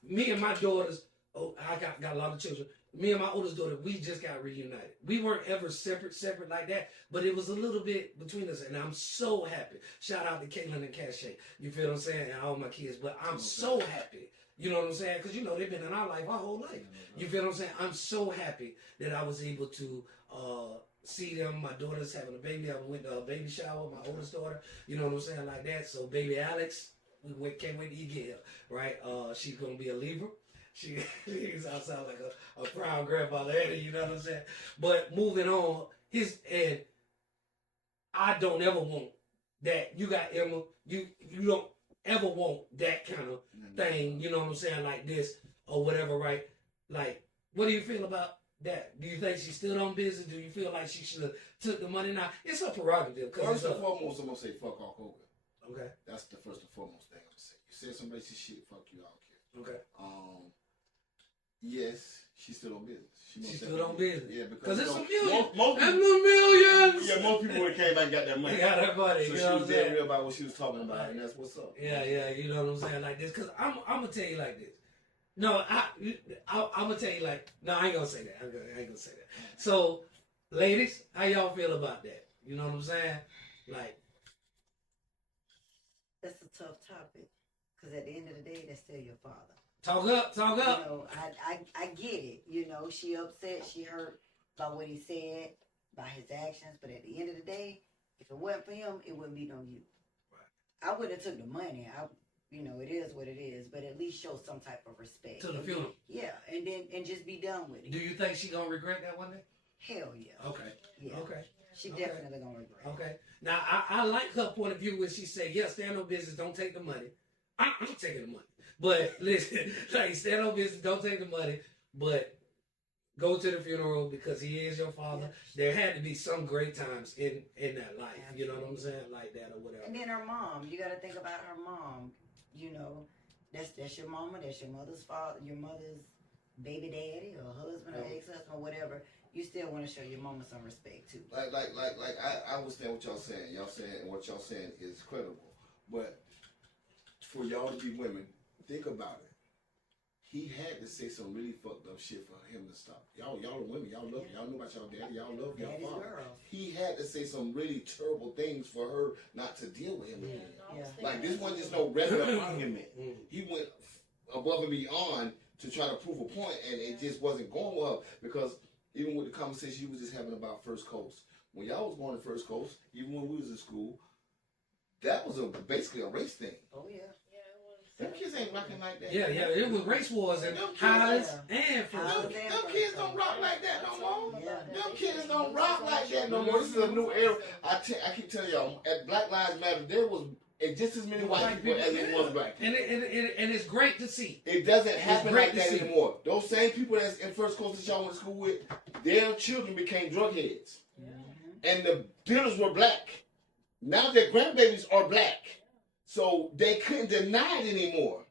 me and my daughters, I got a lot of children. Me and my oldest daughter, we just got reunited. We weren't ever separate like that, but it was a little bit between us, and I'm so happy. Shout out to Caitlin and Cache. You feel what I'm saying? And all my kids, but I'm so happy. You know what I'm saying? Because, they've been in our life our whole life. You feel what I'm saying? I'm so happy that I was able to see them. My daughter's having a baby. I went to a baby shower, my oldest daughter. You know what I'm saying? Like that. So baby Alex, can't wait to get her, right? She's going to be a Libra. She sound like a proud grandfather, you know what I'm saying? But moving on, and I don't ever want that. You got Emma, you don't ever want that kind of thing, you know what I'm saying, like this or whatever, right? Like, what do you feel about that? Do you think she still on business? Do you feel like she should have took the money now? It's her prerogative. First and foremost, I'm going to say fuck Hulk Hogan. Okay. That's the first and foremost thing I'm going to say. You said some racist shit, fuck you, I don't care. Okay. Yes, she's still on business. She's still on business. Yeah, because it's a million. Most and the millions. Yeah, most people would have came back and got that money. They got that money. So you she know was dead real about what she was talking about, and that's what's up. Yeah, you know what I'm saying, like this. Because I'm gonna tell you like this. No, I'm gonna tell you like. No, I ain't gonna say that. I ain't gonna say that. So, ladies, how y'all feel about that? You know what I'm saying? Like, that's a tough topic. Because at the end of the day, that's still your father. Talk up. I get it. She upset, she hurt by what he said, by his actions. But at the end of the day, if it wasn't for him, it wouldn't be no you. Right. I wouldn't have took the money. It is what it is. But at least show some type of respect to the funeral. Yeah, and just be done with it. Do you think she gonna regret that one day? Hell yeah. Okay. Yeah. Okay. She definitely gonna regret. Okay. Now I like her point of view when she said, "Yeah, stand on business, don't take the money." I'm taking the money. But listen, like, stand on business, don't take the money, but go to the funeral because he is your father. Yeah. There had to be some great times in that life. Absolutely. You know what I'm saying? Like that or whatever. And then her mom, you got to think about her mom. That's your mama, that's your mother's father, your mother's baby daddy or husband or ex-husband or whatever. You still want to show your mama some respect too. Like I understand what y'all saying. What y'all saying is credible. But for y'all to be women, think about it. He had to say some really fucked up shit for him to stop. Y'all are women. Y'all love y'all know about y'all daddy. Y'all love y'all father. He had to say some really terrible things for her not to deal with him again. Yeah. Like, this wasn't just no regular argument. He went above and beyond to try to prove a point, and it just wasn't going well, because even with the conversation you was just having about First Coast, when y'all was going to First Coast, even when we was in school, that was basically a race thing. Oh yeah. Them kids ain't rocking like that. Yeah, it was race wars and highs and them kids don't rock like that no more. Them kids don't rock like that no more. This is a new era. I keep telling y'all, at Black Lives Matter, there was just as many white people as there was black people. And it's great to see. It doesn't happen like that anymore. Those same people that's in First Coast that y'all went to school with, their children became drug heads. And the dealers were black. Now their grandbabies are black. So they couldn't deny it anymore.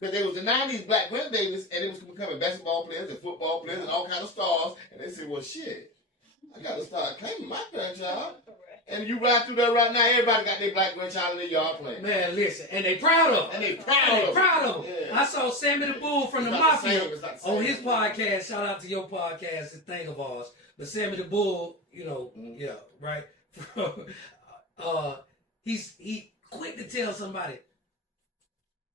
Because they was denying these black grandbabies, and it was becoming basketball players and football players and all kind of stars. And they said, well, shit, I got to start claiming my grandchild. And you ride through there right now, everybody got their black grandchild in their yard playing. Man, listen, and they proud of them. And they proud of them. Yeah. I saw Sammy the Bull from the Mafia on his podcast. Shout out to your podcast, the thing of ours. But Sammy the Bull, you know, yeah, right? He quick to tell somebody,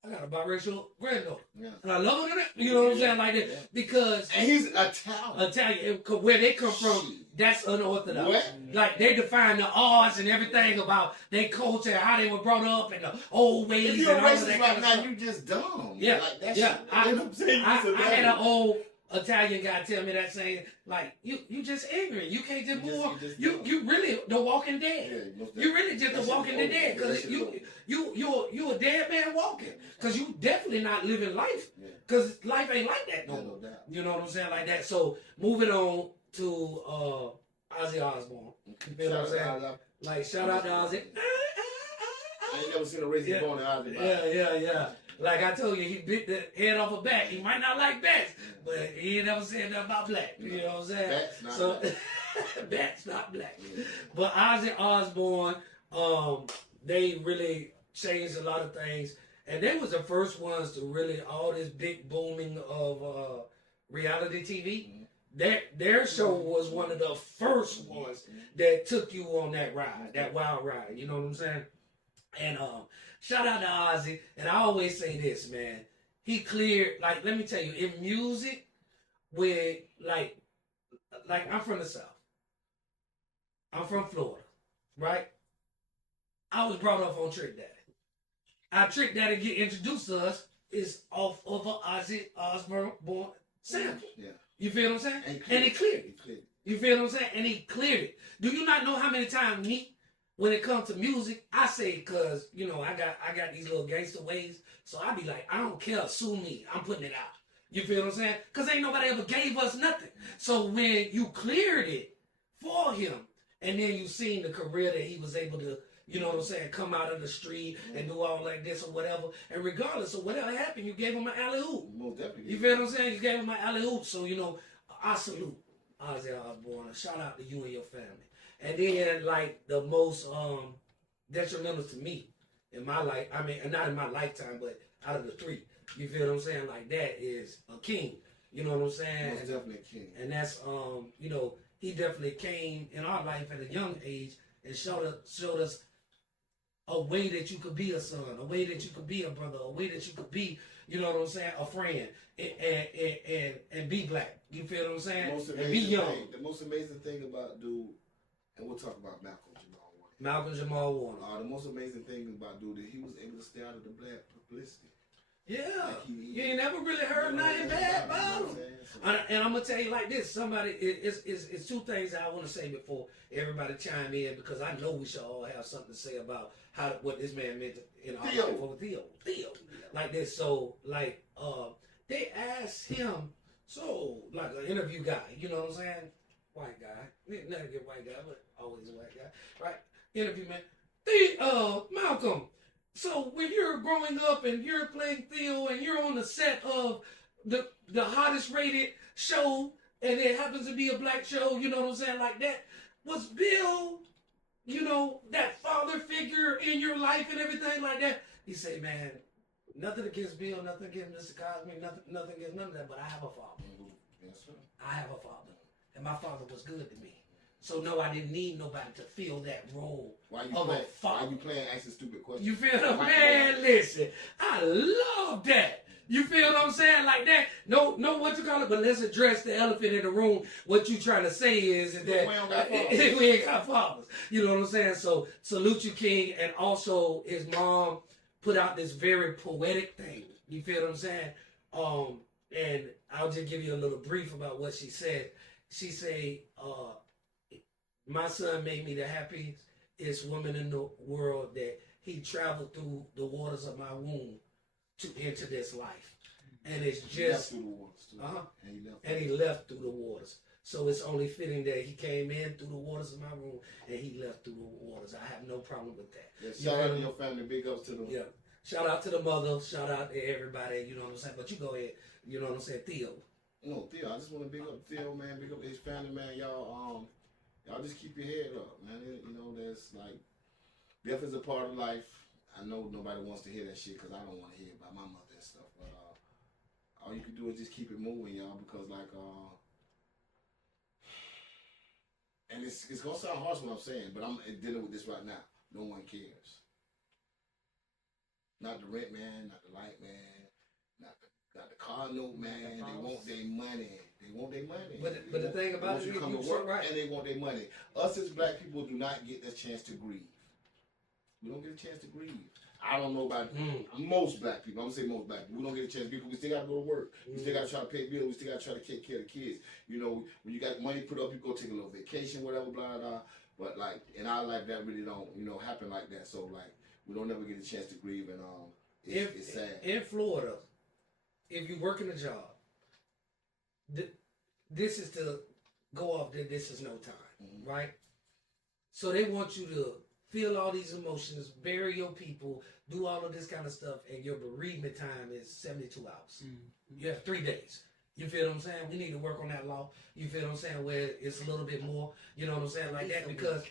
I got a biracial granddaughter. Yeah. And I love her, you know what I'm saying? Like that. Yeah. Because. And he's Italian. Where they come from, that's unorthodox. What? Like, they define the arts and everything about their culture, how they were brought up, and the old ways. If you're racist right now, you just dumb. Yeah. Like, that's yeah. You know what I'm saying? I had an old Italian guy tell me that, saying, like, you just ignorant. You can't just move. You really the Walking Dead. Yeah, you really just the Walking Dead, because you a dead man walking, because you definitely not living life, because life ain't like that no more. You know what I'm saying, like that. So moving on to Ozzy Osbourne. You know what I'm saying? Like, shout out to Ozzy. I ain't never seen a racist born in Ozzy. Yeah. Like I told you, he bit the head off a bat. He might not like bats, but he ain't never said nothing about black. You know what I'm saying? Bats not black. Bats not black. But Ozzy Osbourne, they really changed a lot of things. And they was the first ones to really, all this big booming of reality TV. Their show was one of the first ones that took you on that ride, that wild ride. You know what I'm saying? And shout out to Ozzy. And I always say this, man. He cleared, like, let me tell you, in music, with, like I'm from the South. I'm from Florida, right? I was brought up on Trick Daddy. Our Trick Daddy get introduced to us is off of an Ozzy Osbourne sample. Yeah. You feel what I'm saying? And he cleared it. You feel what I'm saying? And he cleared it. Do you not know how many times when it comes to music, I say, because, you know, I got these little gangster ways, so I be like, I don't care, sue me, I'm putting it out. You feel what I'm saying? Because ain't nobody ever gave us nothing. So when you cleared it for him, and then you seen the career that he was able to, you know what I'm saying, come out of the street and do all like this or whatever, and regardless of whatever happened, you gave him an alley-oop. Most definitely. You feel what I'm saying? You gave him an alley-oop. So, you know, I salute Ozzy Osbourne. Shout out to you and your family. And then, like, the most detrimental to me in my life, I mean, not in my lifetime, but out of the three, you feel what I'm saying? Like, that is a king. You know what I'm saying? Most definitely a king. And that's, you know, he definitely came in our life at a young age and showed us a way that you could be a son, a way that you could be a brother, a way that you could be, you know what I'm saying, a friend, and be black. You feel what I'm saying? And be young. The most amazing thing about dude, and we'll talk about Malcolm-Jamal Warner. Malcolm-Jamal Warner. The most amazing thing about dude, that he was able to stay out of the black publicity. Yeah, like you ain't never really heard nothing bad about him. And I'm gonna tell you like this: it's two things that I want to say before everybody chime in, because I know we should all have something to say about what this man meant in our life for Theo, like this. So like they asked him, so like an interview guy, you know what I'm saying? White guy, never get white guy, but always a white guy, right? Interview man, Malcolm. So when you're growing up and you're playing Theo and you're on the set of the hottest rated show, and it happens to be a black show, you know what I'm saying, like that, was Bill, you know, that father figure in your life and everything like that? He said, man, nothing against Bill, nothing against Mr. Cosby, nothing against none of that, but I have a father. Yes, sir. I have a father, and my father was good to me. So no, I didn't need nobody to fill that role of a father. Why you playing asking stupid questions? You feel what I'm saying? Listen, I love that. You feel what I'm saying? Like that. No, what you call it, but let's address the elephant in the room. What you trying to say is that we ain't got fathers. You know what I'm saying? So salute you, King. And also his mom put out this very poetic thing. You feel what I'm saying? And I'll just give you a little brief about what she said. She said, my son made me the happiest woman in the world, that he traveled through the waters of my womb to enter this life. And it's just... He left through the waters too. And he left through the waters. So it's only fitting that he came in through the waters of my womb and he left through the waters. I have no problem with that. Yeah, shout out to your family. Big ups to them. Yeah. Shout out to the mother. Shout out to everybody. You know what I'm saying? But you go ahead. You know what I'm saying? Theo. No, Theo. I just want to big up Theo, man. Big up his family, man. Y'all y'all just keep your head up, man. You know, that's like, death is a part of life. I know nobody wants to hear that shit because I don't want to hear about my mother and stuff. But all you can do is just keep it moving, y'all, because like, and it's gonna sound harsh what I'm saying, but I'm dealing with this right now. No one cares. Not the rent man, not the light man, not the car note man. They want their money. They want their money. But the thing about it, you come to work right, and they want their money. Us as black people do not get a chance to grieve. We don't get a chance to grieve. I don't know about most black people. I'm gonna say most black people. We don't get a chance because we still gotta go to work. We still gotta try to pay bills. We still gotta try to take care of the kids. You know, when you got money put up, you go take a little vacation, whatever, blah blah. But like in our life, that really don't happen like that. So like we don't ever get a chance to grieve, and it's sad. In Florida, if you work in a job, this is to go off that this is no time, right? So they want you to feel all these emotions, bury your people, do all of this kind of stuff, and your bereavement time is 72 hours. You have 3 days. You feel what I'm saying? We need to work on that law. You feel what I'm saying? Where it's a little bit more, you know what I'm saying, like that, because,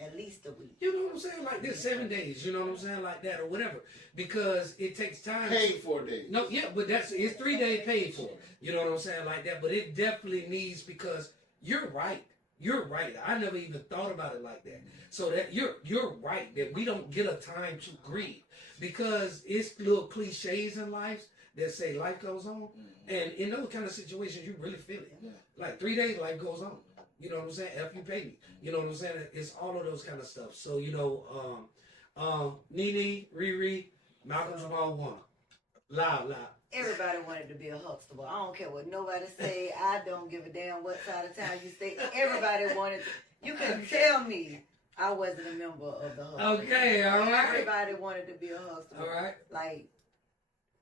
at least a week. You know what I'm saying? Like this, 7 days, you know what I'm saying? Like that or whatever. Because it takes time. Paid for days. No, yeah, but it's 3 days paid for. You know what I'm saying? Like that. But it definitely needs, because you're right. You're right. I never even thought about it like that. So that you're right that we don't get a time to grieve, because it's little cliches in life that say life goes on, and in those kind of situations you really feel it. Like 3 days, life goes on. You know what I'm saying? F you pay me. You know what I'm saying? It's all of those kind of stuff. So you know, Nene, Riri, Malcolm-Jamal Warner, loud. Everybody wanted to be a Huxtable. I don't care what nobody say. I don't give a damn what side of town you stay. Everybody wanted. You couldn't tell me I wasn't a member of the Huxtable. Okay, all right. Everybody wanted to be a Huxtable. All right. Like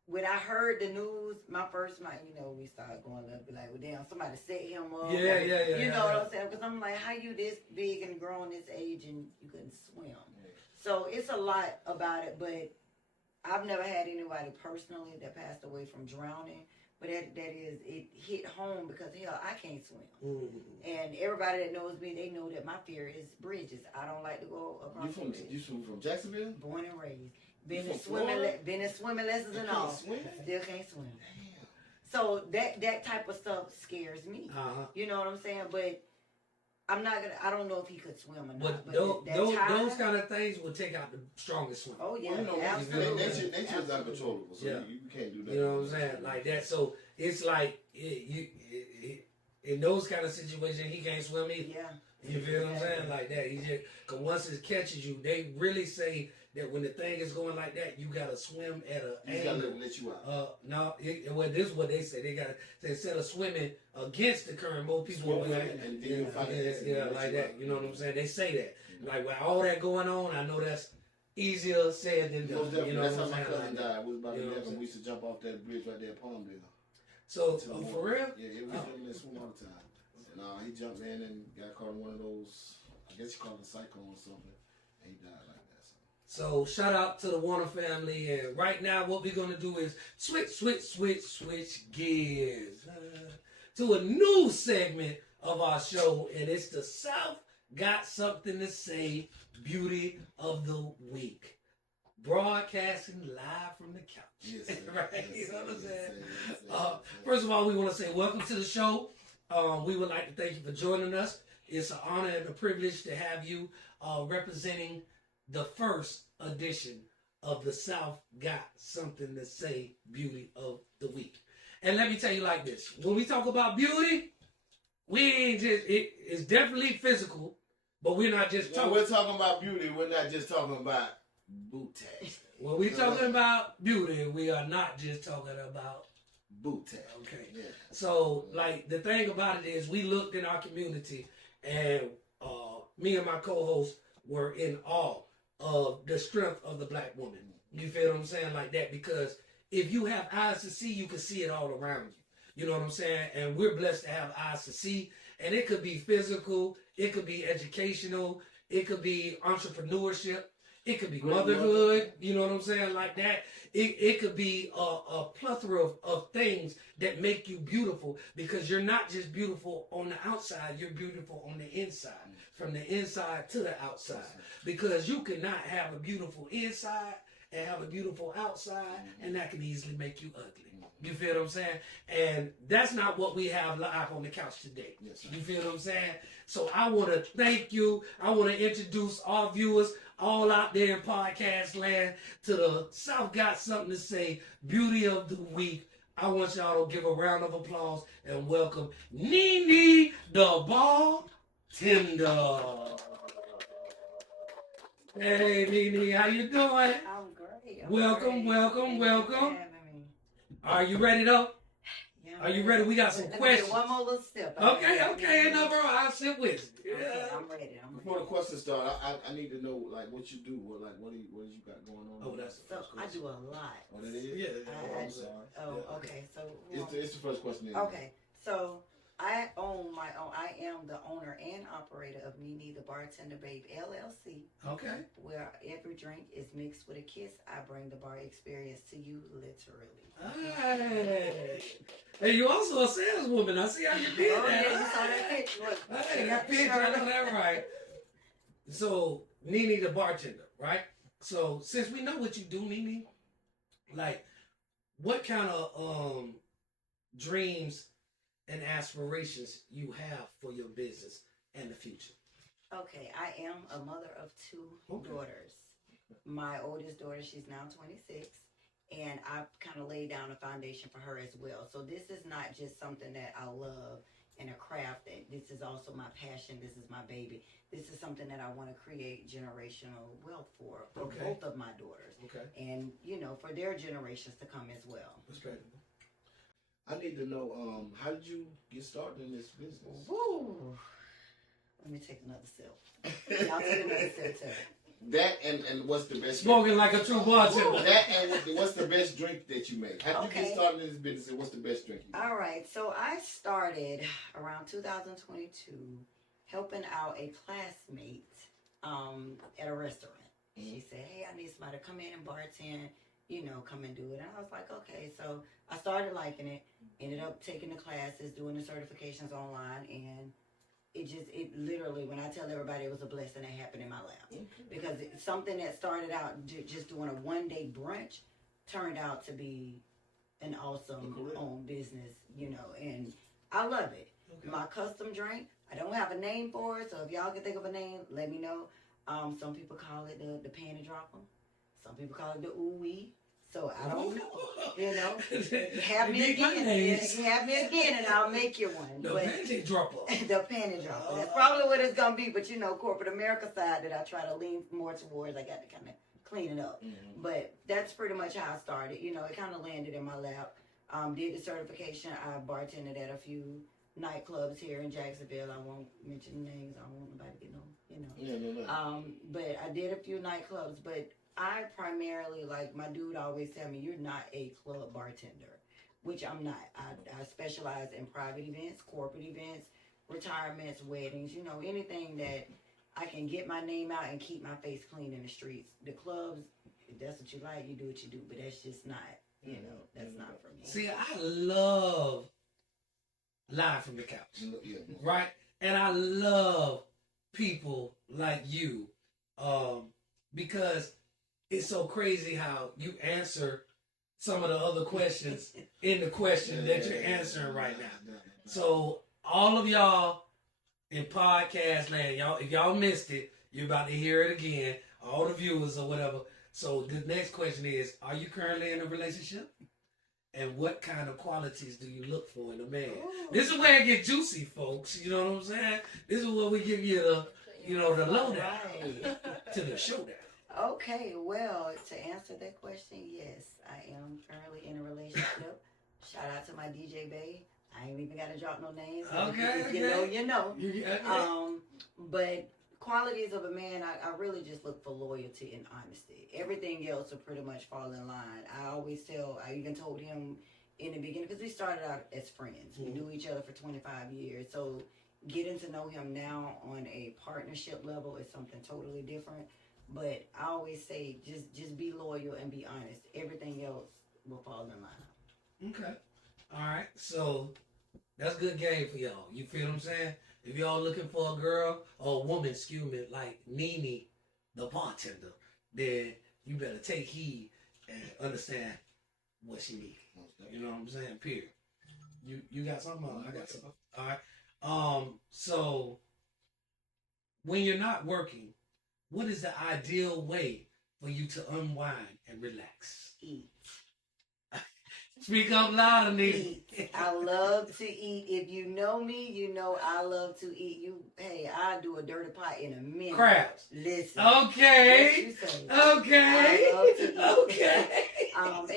when I heard the news, my first mind, we started going up, be like, well, damn, somebody set him up. Yeah. You know what I'm saying? Because I'm like, how you this big and grown this age and you couldn't swim? So it's a lot about it, but I've never had anybody personally that passed away from drowning, but it hit home because hell, I can't swim. And everybody that knows me, they know that my fear is bridges. I don't like to go across the bridge. You from Jacksonville? Born and raised. Been in swimming lessons and all. Still can't swim. Damn. So that type of stuff scares me. You know what I'm saying? But I'm not gonna. I don't know if he could swim or not. But those kind of things will take out the strongest swim. Oh yeah, well, absolutely. Nature is uncontrollable, so you can't do that. You know what I'm saying? Like that. So it's like in those kind of situations, he can't swim either. Yeah. You feel what I'm saying? Like that. He just, cause once it catches you, they really say that when the thing is going like that, you gotta swim at an angle. You gotta let you out. No, this is what they say. They gotta, instead of swimming against the current, more people will like that. You know what I'm saying? They say that. Like with all that going on, I know that's easier said than done. You know that's what I'm how my saying? cousin died. We was about 11. We used to jump off that bridge right there at Palmdale. So for real? Yeah, he was jumping in swim all the time. And he jumped in and got caught in one of those, I guess you call it a cyclone or something, and he died like that. So shout out to the Warner family, and right now what we're gonna do is switch gears to a new segment of our show, and it's the South Got Something to Say Beauty of the Week. Broadcasting live from the couch. Yes, right? Yes, You know what I'm saying? Yes. First of all, we want to say welcome to the show. We would like to thank you for joining us. It's an honor and a privilege to have you representing the first edition of the South Got Something to Say Beauty of the Week. And let me tell you like this. When we talk about beauty, we ain't just, it's definitely physical, but we're not just talking. When we're talking about beauty, we're not just talking about booty. When we're talking about beauty, we are not just talking about booty. Okay. Yeah. So, like, the thing about it is we looked in our community, and me and my co-host were in awe of the strength of the black woman. You feel what I'm saying? Like that, because if you have eyes to see, you can see it all around you. You know what I'm saying? And we're blessed to have eyes to see. And it could be physical, it could be educational, it could be entrepreneurship, It could be motherhood, you know what I'm saying, like that. It could be a plethora of things that make you beautiful, because you're not just beautiful on the outside, you're beautiful on the inside, from the inside to the outside. Because you cannot have a beautiful inside and have a beautiful outside, and that can easily make you ugly. You feel what I'm saying? And that's not what we have live on the couch today. Yes, you feel what I'm saying? So I want to thank you. I want to introduce our viewers all out there in podcast land to the South Got Something to Say Beauty of the Week. I want y'all to give a round of applause and welcome Nene the Bartender. Hey, Nene, how you doing? I'm great. Welcome. Are you ready though? Yeah, Are you ready? We got some questions. One more little step. Okay, no, bro, I'll sit with you. Okay, I'm ready. Before the questions start, I need to know like what you do. What you got going on? Oh, that's the So first I question. do a lot. Oh, that is. Yeah. I'm sorry. Oh, okay. So It's the first question. okay. So I own my own. I am the owner and operator of Nene the Bartender Babe LLC. Okay. Where every drink is mixed with a kiss. I bring the bar experience to you, literally. Hey, you also a saleswoman. I see how you did Oh that. yeah, you saw that picture. Look, Hey, that picture, I know that right. So, Nene the Bartender, right? So, since we know what you do, Nene, like, what kind of dreams and aspirations you have for your business and the future? Okay, I am a mother of two daughters. My oldest daughter, she's now 26, and I kind of laid down a foundation for her as well. So this is not just something that I love and a craft. This is also my passion. This is my baby. This is something that I want to create generational wealth for both of my daughters. Okay. And, for their generations to come as well. Respectable. I need to know how did you get started in this business? Woo! Let me take another sip. I'll take another sip too. That and what's the best? Smoking like a true bartender. That and what's the best drink that you make? How did you get started in this business, and what's the best drink you make? All right, so I started around 2022 helping out a classmate at a restaurant. She said, hey, I need somebody to come in and bartend, come and do it. And I was like, okay. So I started liking it, ended up taking the classes, doing the certifications online, and it literally, when I tell everybody, it was a blessing that happened in my lap. Because it's something that started out just doing a one-day brunch turned out to be an awesome home business, and I love it. Okay. My custom drink, I don't have a name for it, so if y'all can think of a name, let me know. Some people call it the panty dropper. Some people call it the ooh-wee. So I don't know, have me again, and I'll make you one. The panty dropper. The panty dropper. That's probably what it's gonna be. But corporate America side that I try to lean more towards. I got to kind of clean it up. Mm-hmm. But that's pretty much how I started. It kind of landed in my lap. Did the certification. I bartended at a few nightclubs here in Jacksonville. I won't mention names. I don't want nobody to get no. But I did a few nightclubs. But I primarily, like my dude always tell me, you're not a club bartender, which I'm not. I specialize in private events, corporate events, retirements, weddings, anything that I can get my name out and keep my face clean in the streets. The clubs, if that's what you like, you do what you do, but that's just not, that's not for me. See, I love live from the couch, right? And I love people like you, because it's so crazy how you answer some of the other questions in the question that you're answering right now. So all of y'all in podcast land, if y'all missed it, you're about to hear it again. All the viewers or whatever. So the next question is, are you currently in a relationship? And what kind of qualities do you look for in a man? Ooh. This is where it gets juicy, folks. You know what I'm saying? This is where we give you the lowdown to the showdown. Okay, well, to answer that question, yes, I am currently in a relationship. Shout out to my DJ babe. I ain't even got to drop no names. Okay, you know. But qualities of a man, I really just look for loyalty and honesty. Everything else will pretty much fall in line. I even told him in the beginning, because we started out as friends. We knew each other for 25 years. So getting to know him now on a partnership level is something totally different. But I always say, just be loyal and be honest. Everything else will fall in line. Okay. All right. So that's good game for y'all. You feel what I'm saying? If y'all looking for a girl or a woman, excuse me, like Nene the Bartender, then you better take heed and understand what she needs. You know what I'm saying? Period. You got something? I got something. All right. So when you're not working, what is the ideal way for you to unwind and relax? Eat. Speak up louder, Nene. Eat. I love to eat. If you know me, you know I love to eat. I'll do a dirty pot in a minute. Crabs. Listen. Okay. Okay. I love to eat. Okay.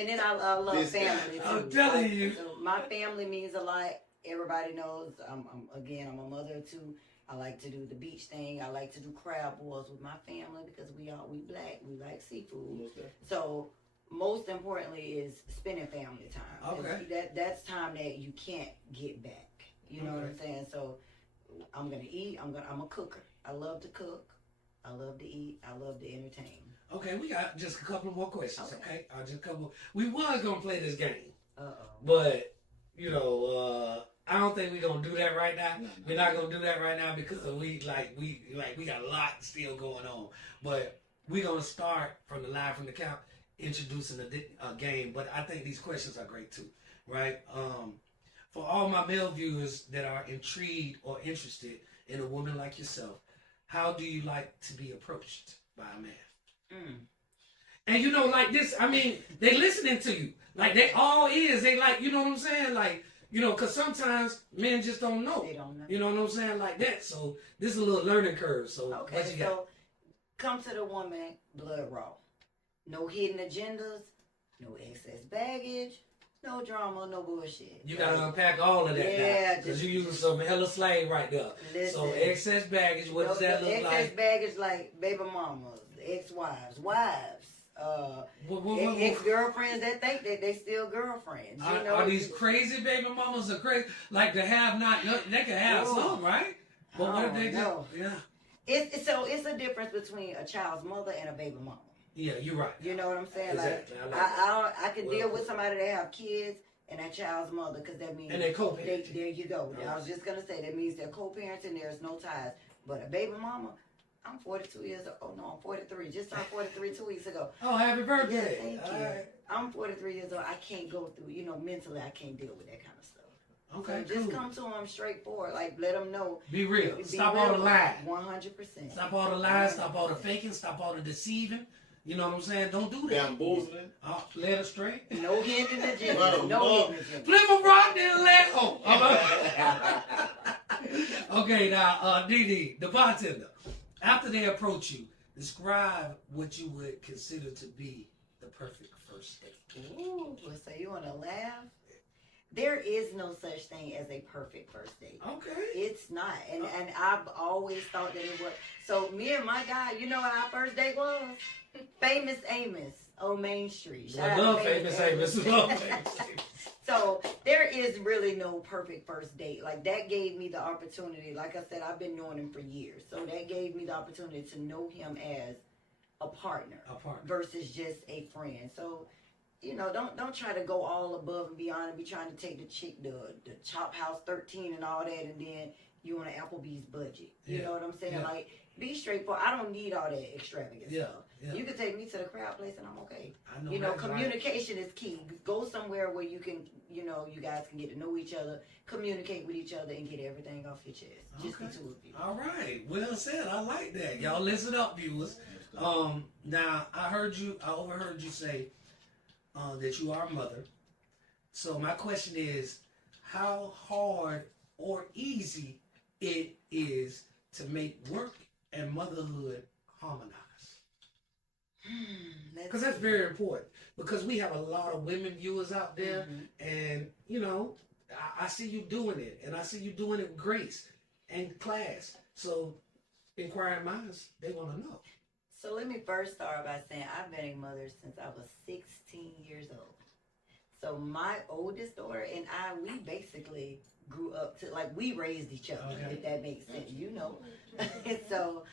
And then I love family too. I'm telling you. So my family means a lot. Everybody knows. I'm a mother of two. I like to do the beach thing. I like to do crab boils with my family because we black. We like seafood. Okay. So most importantly is spending family time. Okay. That's time that you can't get back. You know what I'm saying? So I'm gonna eat. I'm a cooker. I love to cook. I love to eat. I love to entertain. Okay, we got just a couple more questions. Okay, just a couple. We was gonna play this game, but I don't think we're gonna do that right now. We're not gonna do that right now because we got a lot still going on. But we're gonna start from the live from the count, introducing a game. But I think these questions are great too, right? For all my male viewers that are intrigued or interested in a woman like yourself, how do you like to be approached by a man? And like this, I mean, they listening to you. Like they all is. They like, you know what I'm saying? Like, because sometimes men just don't know. They don't know. You know what I'm saying? Like that. So this is a little learning curve. So what you got? So come to the woman blood raw. No hidden agendas, no excess baggage, no drama, no bullshit. You gotta unpack all of that. Yeah, because you using some hella slang right there. Listen, so excess baggage, what does that look like? Excess baggage like baby mamas, ex-wives, wives. Ex-girlfriends that think that they still girlfriends. Are these crazy baby mamas or crazy? Like the have not, they can have some, right? But what if they do? Yeah. It's a difference between a child's mother and a baby mama. Yeah, you're right. You know what I'm saying? Exactly. Like I can deal with somebody that have kids and that child's mother because that means and they're co-parents. There you go. I was just gonna say that means they're co-parents and there's no ties. But a baby mama, I'm 42 years old. Oh no, I'm 43. Just turned 43 2 weeks ago. Oh, happy birthday! Yeah, thank you. Right. I'm 43 years old. I can't go through. Mentally, I can't deal with that kind of stuff. Okay, so just come to them straightforward. Like let them know. Be real. Stop all the lies. 100%. Stop all the lies. Stop all the faking. Stop all the deceiving. You know what I'm saying? Don't do that. Bamboozling. Let her straight. No hidden agenda. No hidden agenda. Flip a rock, then let go. Okay, now, Nene, the bartender. After they approach you, describe what you would consider to be the perfect first date. Ooh, so you want to laugh? There is no such thing as a perfect first date. Okay. It's not. And I've always thought that it was. So me and my guy, you know what our first date was? Famous Amos on Main Street. I love Famous Amos. So there is really no perfect first date. Like that gave me the opportunity. Like I said, I've been knowing him for years. So that gave me the opportunity to know him as a partner. Versus just a friend. So don't try to go all above and beyond and be trying to take the chick the Chop House 13 and all that, and then you on an Applebee's budget. You know what I'm saying? Yeah. Like, be straightforward. I don't need all that extravagant stuff. Yeah. You can take me to the crowd place and I'm okay. I know communication is key. Go somewhere where you can, you guys can get to know each other, communicate with each other, and get everything off your chest. Just the two of you. All right. Well said. I like that. Y'all listen up, viewers. Now, I overheard you say that you are a mother. So my question is, how hard or easy it is to make work and motherhood harmonize? Because that's very important. Because we have a lot of women viewers out there, and I see you doing it, and I see you doing it with grace and class. So inquiring minds, they want to know. So let me first start by saying I've been a mother since I was 16 years old. So my oldest daughter and we basically grew up to, like, we raised each other, if that makes sense, And so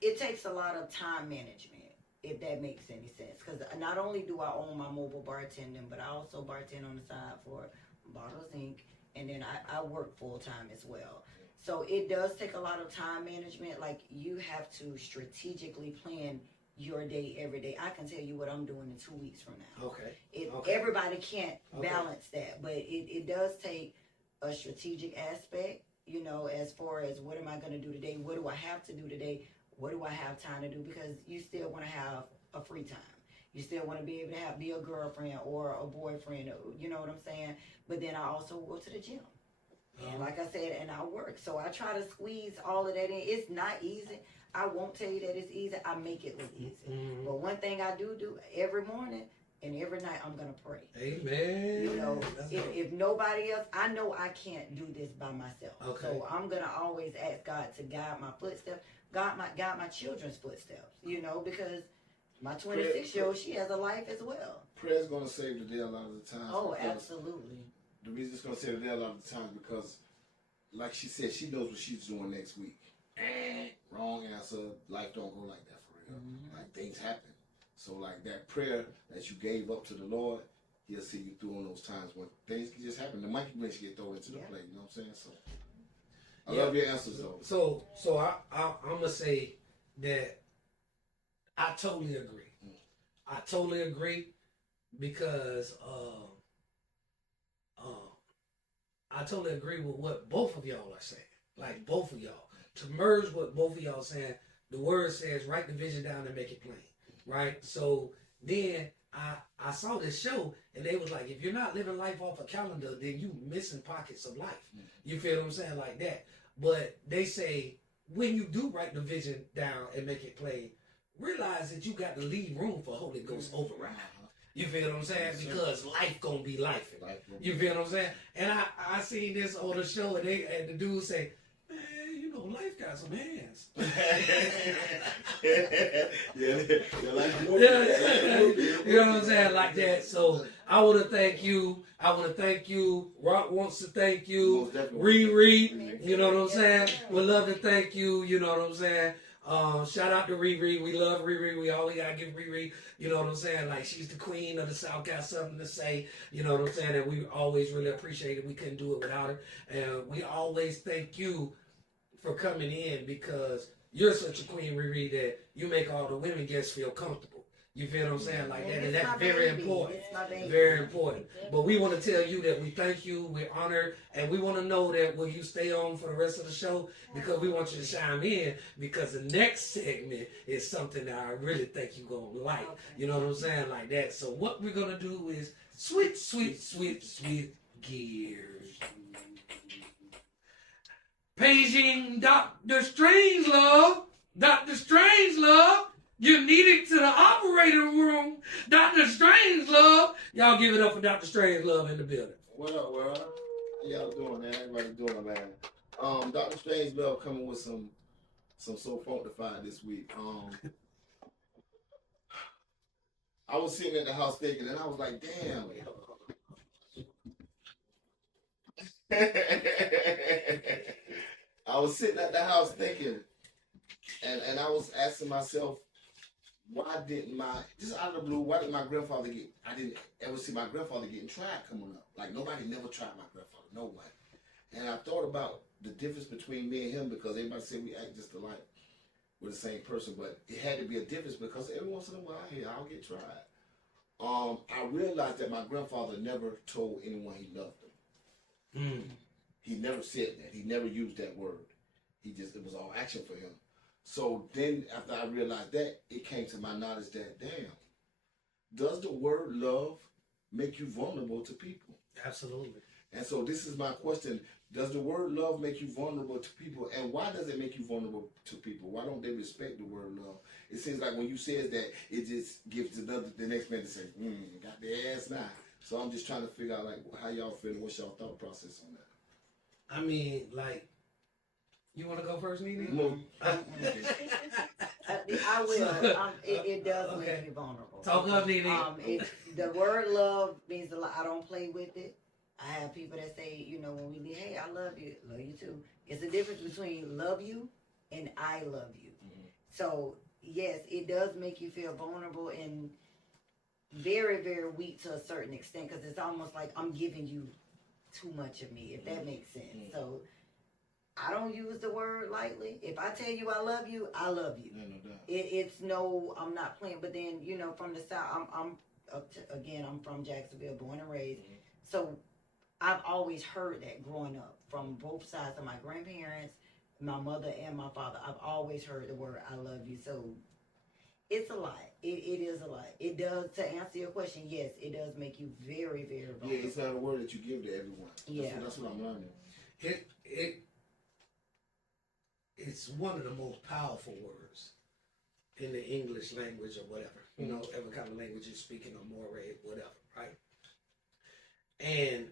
it takes a lot of time management, if that makes any sense. Because not only do I own my mobile bartending, but I also bartend on the side for Bottles Inc. And then I work full time as well. So it does take a lot of time management. Like, you have to strategically plan your day every day. I can tell you what I'm doing in 2 weeks from now. Okay. Everybody can't balance that, but it does take a strategic aspect, you know, as far as what am I going to do today? What do I have to do today? What do I have time to do? Because you still want to have a free time. You still want to be able to be a girlfriend or a boyfriend, you know what I'm saying? But then I also go to the gym. And like I said, and I work. So I try to squeeze all of that in. It's not easy. I won't tell you that it's easy. I make it look easy. But one thing I do every morning and every night, I'm going to pray. Amen. You know, if nobody else, I know I can't do this by myself. Okay. So I'm going to always ask God to guide my footsteps, guide my children's footsteps, you know, because my 26-year-old, she has a life as well. Prayer's going to save the day a lot of the time. Oh, absolutely. The reason it's going to save the day a lot of the time because, like she said, she knows what she's doing next week. Wrong answer. Life don't go like that for real. Like, things happen. So, like, that prayer that you gave up to the Lord, He'll see you through on those times when things can just happen. The monkey wrench get thrown into the plate. You know what I'm saying? So, I love your answers, though. So I'm going to say that I totally agree. I totally agree because I totally agree with what both of y'all are saying. Like, both of y'all. To merge what both of y'all saying, the word says, write the vision down and make it plain. Right? So then I saw this show, and they was like, if you're not living life off a calendar, then you missing pockets of life. You feel what I'm saying? Like that. But they say, when you do write the vision down and make it plain, realize that you got to leave room for Holy Ghost override. You feel what I'm saying? Because life gonna be life. You feel what I'm saying? And I seen this on the show, and the dude say, man, you know, life got some hands. You know what I'm saying? Like that. So I want to thank you. Rock wants to thank you. Riri, you know what I'm saying? We'd love to thank you. You know what I'm saying? Shout out to Riri. We love Riri. We always gotta give Riri, you know what I'm saying? Like, she's the queen of the South, got something to say, you know what I'm saying? And we always really appreciate it. We couldn't do it without her. And we always thank you for coming in because you're such a queen, Riri, that you make all the women guests feel comfortable. You feel what I'm saying? Like that. And that's very important. Very important. But we want to tell you that we thank you, we're honored, and we want to know that will you stay on for the rest of the show because we want you to chime in because the next segment is something that I really think you're going to like. You know what I'm saying? Like that. So what we're going to do is switch gears. Paging Dr. Strangelove. Dr. Strangelove. You're needed to the operating room. Dr. Strangelove. Y'all give it up for Dr. Strangelove in the building. What up, world? How y'all doing, man? Everybody doing, man? Dr. Strangelove coming with some So Funkified this week. I was sitting at the house thinking, and I was like, damn. I was sitting at the house thinking, and I was asking myself, why didn't just out of the blue, why didn't my grandfather I didn't ever see my grandfather getting tried coming up. Like, nobody never tried my grandfather, no one. And I thought about the difference between me and him because everybody said we act just alike. We're the same person, but it had to be a difference because every once in a while, hey, I'll get tried. I realized that my grandfather never told anyone he loved them. He never said that. He never used that word. It was all action for him. So then after I realized that, it came to my knowledge that, damn, does the word love make you vulnerable to people? Absolutely. And so this is my question. Does the word love make you vulnerable to people? And why does it make you vulnerable to people? Why don't they respect the word love? It seems like when you says that, it just gives the next man to say, got their ass now. So I'm just trying to figure out, like, how y'all feeling? What's y'all thought process on that? I mean, like, you want to go first, Nene? I will. It does make me vulnerable. Talk up, Nene. The word love means a lot. I don't play with it. I have people that say, you know, when we leave, hey, I love you too. It's the difference between love you and I love you. So yes, it does make you feel vulnerable and very, very weak to a certain extent, because it's almost like I'm giving you too much of me, if that makes sense. So I don't use the word lightly. If I tell you I love you, I love you. No doubt. It's no, I'm not playing. But then, you know, from the South, I'm from Jacksonville, born and raised. So I've always heard that growing up from both sides of my grandparents, my mother and my father. I've always heard the word I love you. So it's a lot. It is a lot. It does, to answer your question, yes, it does make you very, very vulnerable. Yeah, it's not a word that you give to everyone. That's what I'm learning. It's one of the most powerful words in the English language or whatever. You know, every kind of language you're speaking or moray, whatever, right? And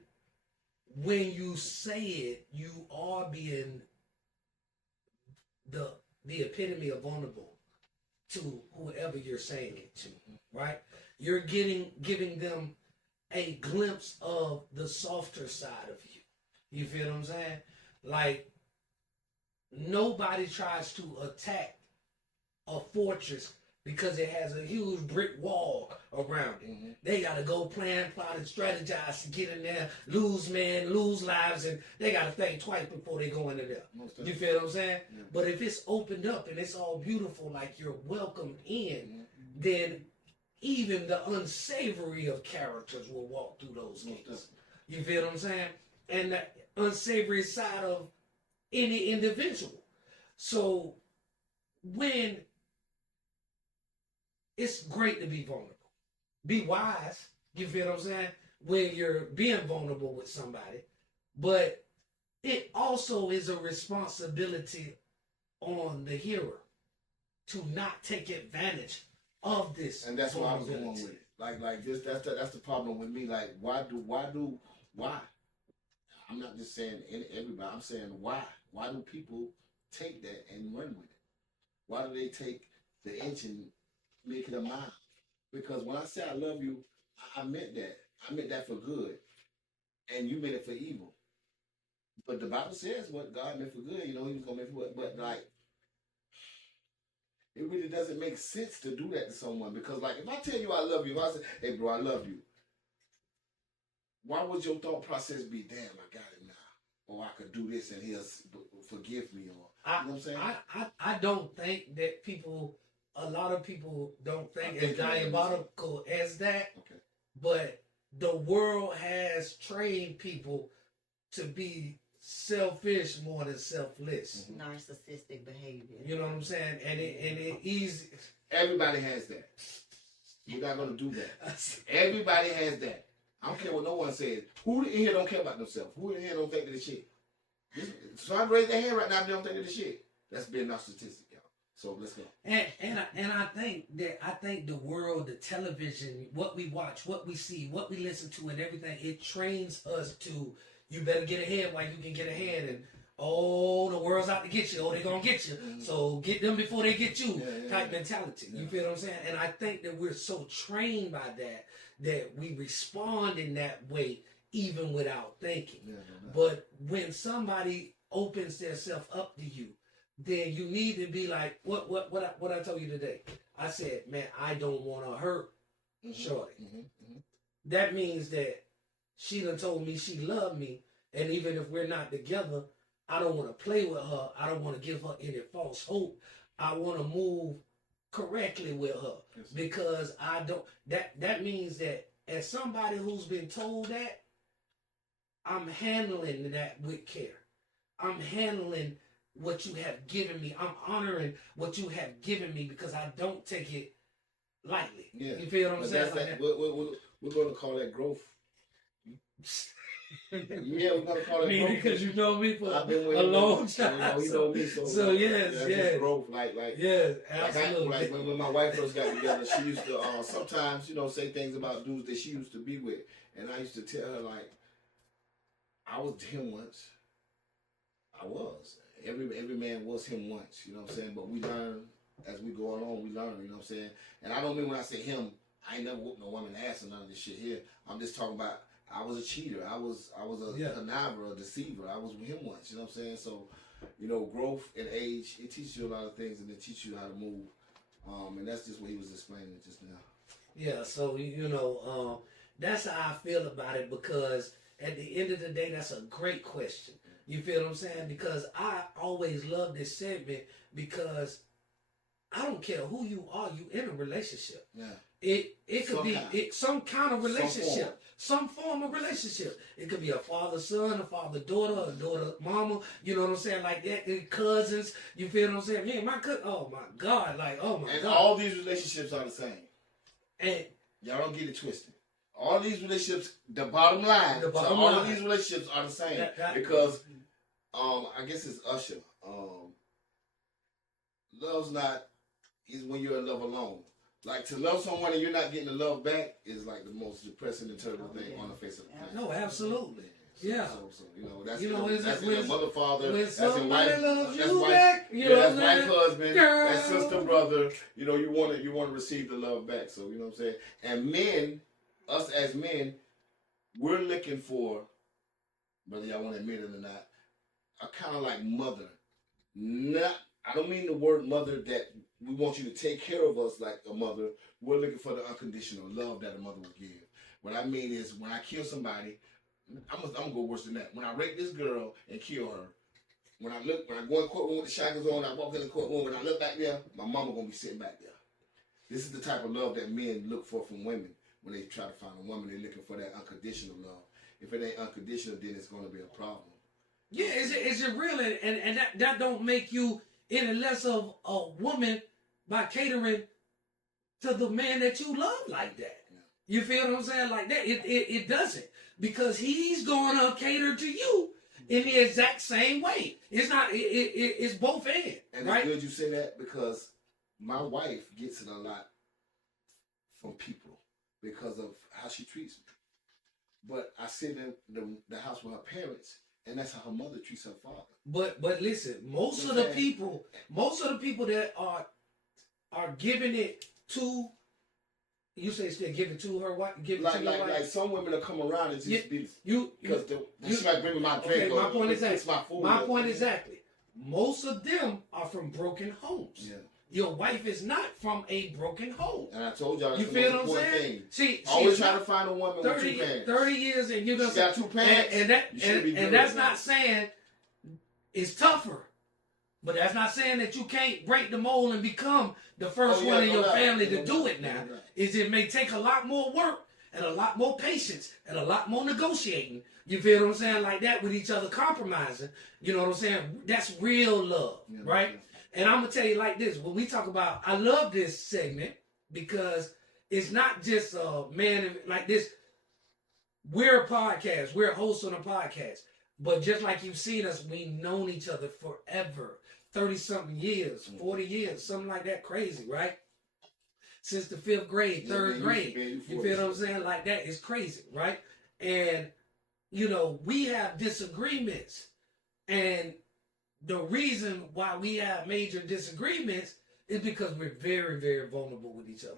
when you say it, you are being the epitome of vulnerable to whoever you're saying it to, right? You're giving them a glimpse of the softer side of you. You feel what I'm saying? Like, nobody tries to attack a fortress because it has a huge brick wall around it. They got to go plan, plot, and strategize to get in there, lose men, lose lives, and they got to think twice before they go into there. You feel what I'm saying? Yeah. But if it's opened up and it's all beautiful, like you're welcomed in, then even the unsavory of characters will walk through those gates. You feel what I'm saying? And the unsavory side of any individual. So when it's great to be vulnerable, be wise, you feel what I'm saying, when you're being vulnerable with somebody, but it also is a responsibility on the hearer to not take advantage of this. And that's why I was going with it. Like this, that's the problem with me. Like, why? I'm not just saying everybody. I'm saying why? Why do people take that and run with it? Why do they take the inch and make it a mile? Because when I say I love you, I meant that. I meant that for good, and you meant it for evil. But the Bible says what God meant for good. You know, He was gonna make it for what. But like, it really doesn't make sense to do that to someone. Because like, if I tell you I love you, if I say, "Hey, bro, I love you," why would your thought process be, "Damn, I got it now," or "I could do this and He'll forgive me," or you know what I'm saying? I don't think that a lot of people don't think as diabolical as that. Okay. But the world has trained people to be selfish more than selfless. Narcissistic behavior. You know what I'm saying? And it easy. Everybody has that. You're not gonna do that. Everybody has that. I don't care what no one says. Who in here don't care about themselves? Who in here don't think of this shit? Somebody raise their hand right now if they don't think of this shit. That's being narcissistic, y'all. So let's go. And I think the world, the television, what we watch, what we see, what we listen to, and everything, it trains us to, you better get ahead while you can get ahead, and oh, the world's out to get you, oh, they're gonna get you, so get them before they get you, type mentality. You feel what I'm saying? And I think that we're so trained by that we respond in that way even without thinking. But when somebody opens themselves up to you, then you need to be like, what I told you today. I said, man, I don't want to hurt Shorty. That means that she done told me she loved me, and even if we're not together, I don't want to play with her. I don't want to give her any false hope. I want to move correctly with her, because I don't. That means that as somebody who's been told that, I'm handling that with care. I'm handling what you have given me. I'm honoring what you have given me, because I don't take it lightly. Yeah. You feel what I'm saying? We're going to call that growth. Yeah, we're going to call it growth. Because you know me for a long time. You know me, so yes. Growth, yes, absolutely. Like when my wife first got together, she used to sometimes, say things about dudes that she used to be with. And I used to tell her, like, I was him once. I was. Every man was him once, you know what I'm saying? But we learn as we go along, you know what I'm saying? And I don't mean when I say him, I ain't never whooped no woman ass or none of this shit here. I'm just talking about I was a cheater. I was a conniver, a deceiver. I was with him once, you know what I'm saying? So growth and age, it teaches you a lot of things, and it teaches you how to move. And that's just what he was explaining just now. Yeah, so, that's how I feel about it, because at the end of the day, that's a great question. You feel what I'm saying? Because I always love this segment, because I don't care who you are, you in a relationship. Yeah. It could be some kind of relationship, some form of relationship. It could be a father-son, a father-daughter, a daughter-mama, you know what I'm saying, like that, cousins, you feel what I'm saying? Man, oh my God, like, oh my God. And all these relationships are the same. And y'all don't get it twisted. All these relationships, the bottom line, all of these relationships are the same. Because, I guess it's Usher. Love's not, is when you're in love alone. Like, to love someone and you're not getting the love back is like the most depressing and terrible thing on the face of the planet. No, absolutely. Yeah. So that's that's in mother, father, when that's in wife, loves that's you wife, back, that's wife, husband, girl. that's sister, brother. You want to receive the love back. So you know what I'm saying. And men, us as men, we're looking for, whether y'all want to admit it or not, a kind of like mother. I don't mean the word mother that we want you to take care of us like a mother. We're looking for the unconditional love that a mother would give. What I mean is, when I kill somebody, I'm gonna go worse than that. When I rape this girl and kill her, when I go in the courtroom with the shackles on, I walk in the courtroom, when I look back there, my mama gonna be sitting back there. This is the type of love that men look for from women. When they try to find a woman, they're looking for that unconditional love. If it ain't unconditional, then it's gonna be a problem. Yeah, is it real? And that don't make you any less of a woman by catering to the man that you love like that. Yeah. You feel what I'm saying? Like that. It doesn't. Because he's going to cater to you in the exact same way. It's not, it's both ends. And right? It's good you say that, because my wife gets it a lot from people because of how she treats me. But I sit in the house with her parents, and that's how her mother treats her father. But listen, most of the people that are giving it to, you say still give it to her, what? Give it to your wife? Like some women will come around and just be, because you like bringing my drink. Okay, my point exactly. My food. My point exactly. Most of them are from broken homes. Yeah. Your wife is not from a broken home. And I told y'all, you feel what I'm saying? She always try to find a woman with 2 parents. 30 years and you're gonna got 2 parents. And that's not saying it's tougher. But that's not saying that you can't break the mold and become the first one in your family to do it now. It may take a lot more work and a lot more patience and a lot more negotiating. You feel what I'm saying? Like that, with each other compromising. You know what I'm saying? That's real love, right? And I'm going to tell you like this. When we talk about, I love this segment because it's not just a man like this. We're a podcast. We're hosts on a podcast. But just like you've seen us, we've known each other forever. 30-something years, 40 years, something like that, crazy, right? Since the 5th grade, 3rd grade. You feel what I'm saying? Like that is crazy, right? And, we have disagreements. And the reason why we have major disagreements is because we're very, very vulnerable with each other.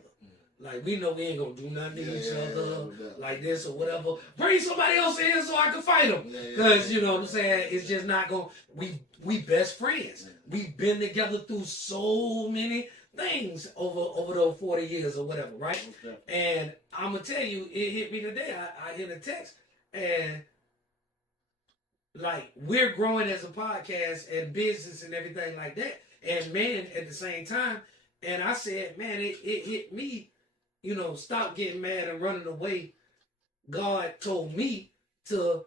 Like, we know we ain't gonna do nothing to each other like this or whatever. Bring somebody else in so I can fight them. Because, you know what I'm saying, it's just not gonna, we best friends. We've been together through so many things over those 40 years or whatever, right? And I'm gonna tell you, it hit me today. I hit a text, and like, we're growing as a podcast and business and everything like that, and men at the same time. And I said, man, it hit me, stop getting mad and running away. God told me to,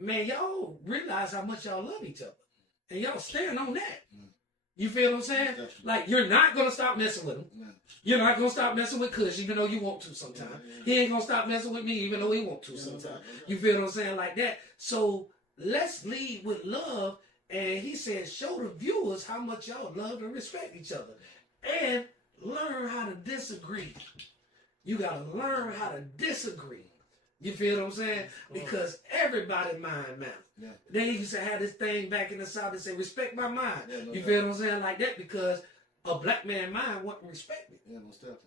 man, y'all realize how much y'all love each other. And y'all stand on that. You feel what I'm saying? Like, you're not going to stop messing with him. You're not going to stop messing with Kush, even though you want to sometimes. He ain't going to stop messing with me, even though he want to sometimes. You feel what I'm saying? Like that. So let's lead with love. And he said, show the viewers how much y'all love and respect each other. And learn how to disagree. You got to learn how to disagree. You feel what I'm saying? Because everybody mind matters. Yeah. They used to have this thing back in the South that say, respect my mind. You feel what I'm saying? Like that, because a black man mind wouldn't respect me.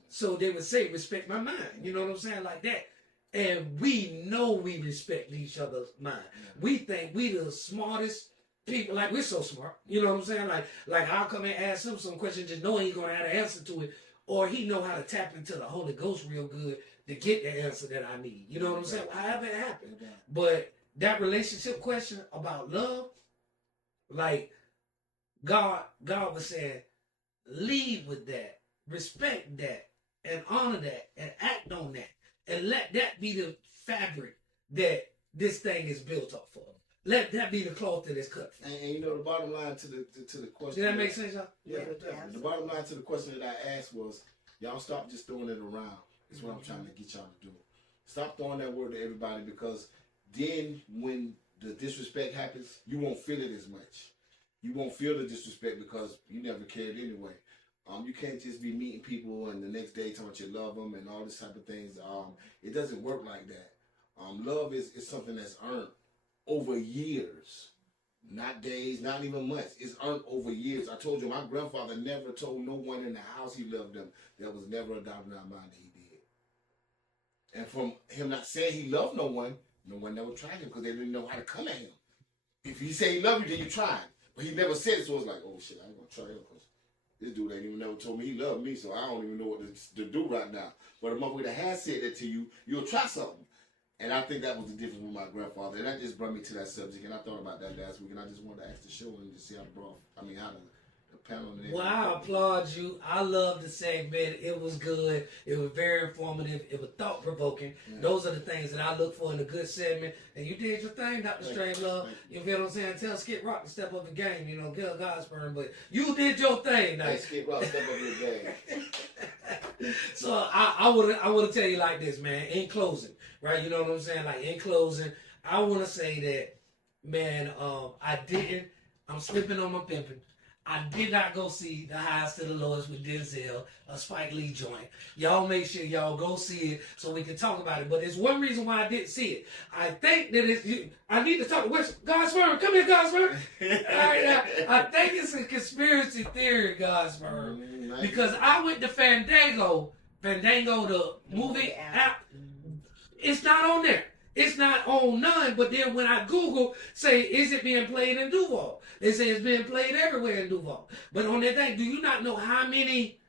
So they would say, respect my mind. You know what I'm saying? Like that. And we know we respect each other's mind. We think we the smartest people, like, we're so smart. You know what I'm saying? Like I'll come and ask him some questions just knowing he's going to have an answer to it. Or he know how to tap into the Holy Ghost real good to get the answer that I need. You know what I'm saying? However it happened. But that relationship question about love, like God was saying, lead with that, respect that, and honor that, and act on that. And let that be the fabric that this thing is built up for. Let that be the cloth that is cut from. And you know, the bottom line to the question. Did that make sense, y'all? Yeah. The bottom line to the question that I asked was, y'all stop just throwing it around. Is what I'm trying to get y'all to do. Stop throwing that word to everybody, because then when the disrespect happens, you won't feel it as much. You won't feel the disrespect because you never cared anyway. You can't just be meeting people and the next day telling you love them and all this type of things. It doesn't work like that. Love is something that's earned over years, not days, not even months. It's earned over years. I told you, my grandfather never told no one in the house he loved them. There was never a doubt in our mind that he did. And from him not saying he loved no one never tried him because they didn't know how to come at him. If he said he loved you, then you tried. But he never said it, so it's like, oh shit, I ain't gonna try him because this dude ain't even never told me he loved me, so I don't even know what to do right now. But a motherfucker that has said that to you, you'll try something. And I think that was the difference with my grandfather. And that just brought me to that subject. And I thought about that last week. And I just wanted to ask the show and just see how the panel. And well, I applaud you. I love the segment. It was good. It was very informative. It was thought-provoking. Yeah. Those are the things that I look for in a good segment. And you did your thing, Dr. Strangelove. You feel what I'm saying? Tell Skip Rock to step up the game. You know, Gil Osbourne. But you did your thing. Hey, Skip Rock, step up your game. So I want to tell you like this, man. In closing. Right, you know what I'm saying? Like, in closing, I want to say that, man, I'm slipping on my pimping. I did not go see The Highest to the Lowest with Denzel, a Spike Lee joint. Y'all make sure y'all go see it so we can talk about it. But there's one reason why I didn't see it. I think that I need to talk to Godsburn. Come here, Godsburn. All right, I think it's a conspiracy theory, Godsburn. Because I went to Fandango, the movie app. It's not on there. It's not on none. But then when I Google, say, is it being played in Duval? They say it's being played everywhere in Duval. But on that thing, do you not know how many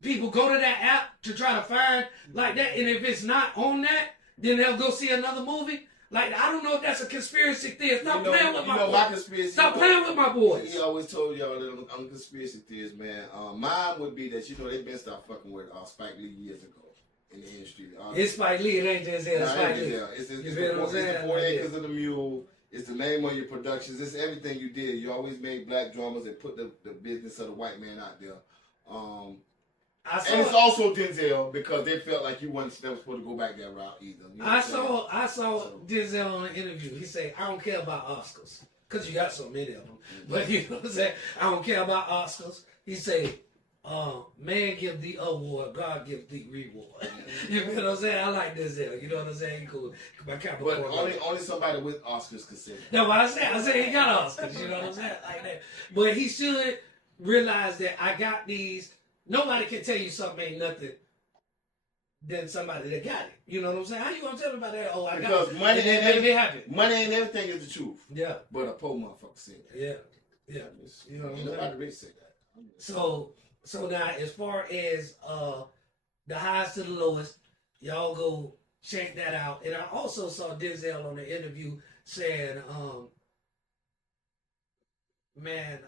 people go to that app to try to find like that? And if it's not on that, then they'll go see another movie. Like, I don't know if that's a conspiracy theory. Stop playing with my boys. Stop playing with my boys. He always told y'all that I'm a conspiracy theorist, man. Mine would be that, they've been stopped fucking with Spike Lee years ago. In the industry. It's Spike Lee, it ain't just It's Spike Lee. It's the 40 Acres of the Mule. It's the name of your productions. It's everything you did. You always made black drummers and put the business of the white man out there. And it's also Denzel because they felt like you weren't supposed to go back that route either. You know I saw Denzel on an interview. He said, I don't care about Oscars. Because you got so many of them. But you know what I'm saying? I don't care about Oscars. He said, man give the award, God give the reward. You know what I'm saying? I like Denzel. You know what I'm saying? Cool. But only somebody with Oscars could say that. No, what I said he got Oscars. You know what I'm saying? Like that. But he should realize that I got these. Nobody can tell you something ain't nothing than somebody that got it. You know what I'm saying? How you gonna tell about that? Oh, I got it. Because money ain't everything is the truth. Yeah. But a poor motherfucker said that. Yeah. You know what I'm saying? Nobody really said that. So now, as far as The Highest to the Lowest, y'all go check that out. And I also saw Denzel on the interview saying, man,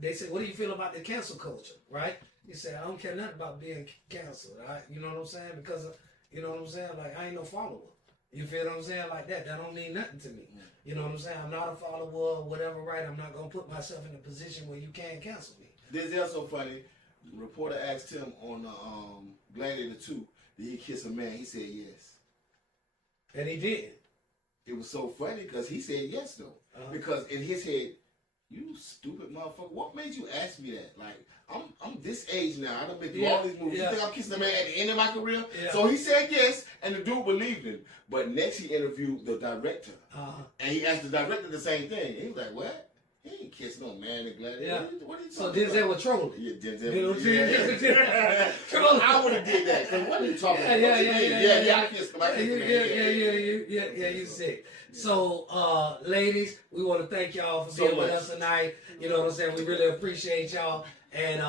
they said, what do you feel about the cancel culture, right? He said, I don't care nothing about being canceled, right? You know what I'm saying? Because, you know what I'm saying? Like, I ain't no follower. You feel what I'm saying? Like that. That don't mean nothing to me. You know what I'm saying? I'm not a follower or whatever, right? I'm not going to put myself in a position where you can't cancel me. Denzel's so funny. The reporter asked him on Gladiator 2, did he kiss a man? He said yes. And he did. It was so funny because he said yes, though. Because in his head, you stupid motherfucker, what made you ask me that? Like, I'm this age now. I done been through all these movies. You think I'm kissing a man at the end of my career? Yeah. So he said yes, and the dude believed him. But next he interviewed the director. And he asked the director the same thing. And he was like, what? He ain't kiss no man and glad. Yeah. What are you So talking Denzel about? was trolling. Yeah, Denzel. You know what I'm saying? Trolling. I would have did that. Cause what are you talking about? Yeah. I kissed him. I kissed him. You sick. So, ladies, we want to thank y'all for being with us tonight. You know what I'm saying? We really appreciate y'all. And,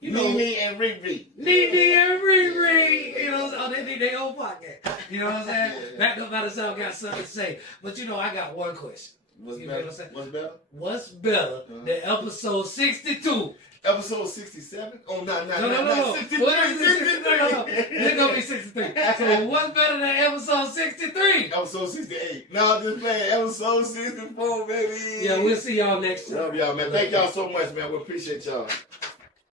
you know, Nene and Riri. Nene and Riri. You know, so they need their own podcast. You know what I'm saying? Back up by the sound, got something to say. But, you know, I got one question. What's you better? Know what I'm saying? What's better? What's better than episode 62? Episode 67? Oh, No. 63. No. It's going to be 63. So what's better than episode 63? Episode 68. No, just playing episode 64, baby. Yeah, we'll see y'all next time. Love y'all, man. Thank y'all so much, man. We appreciate y'all.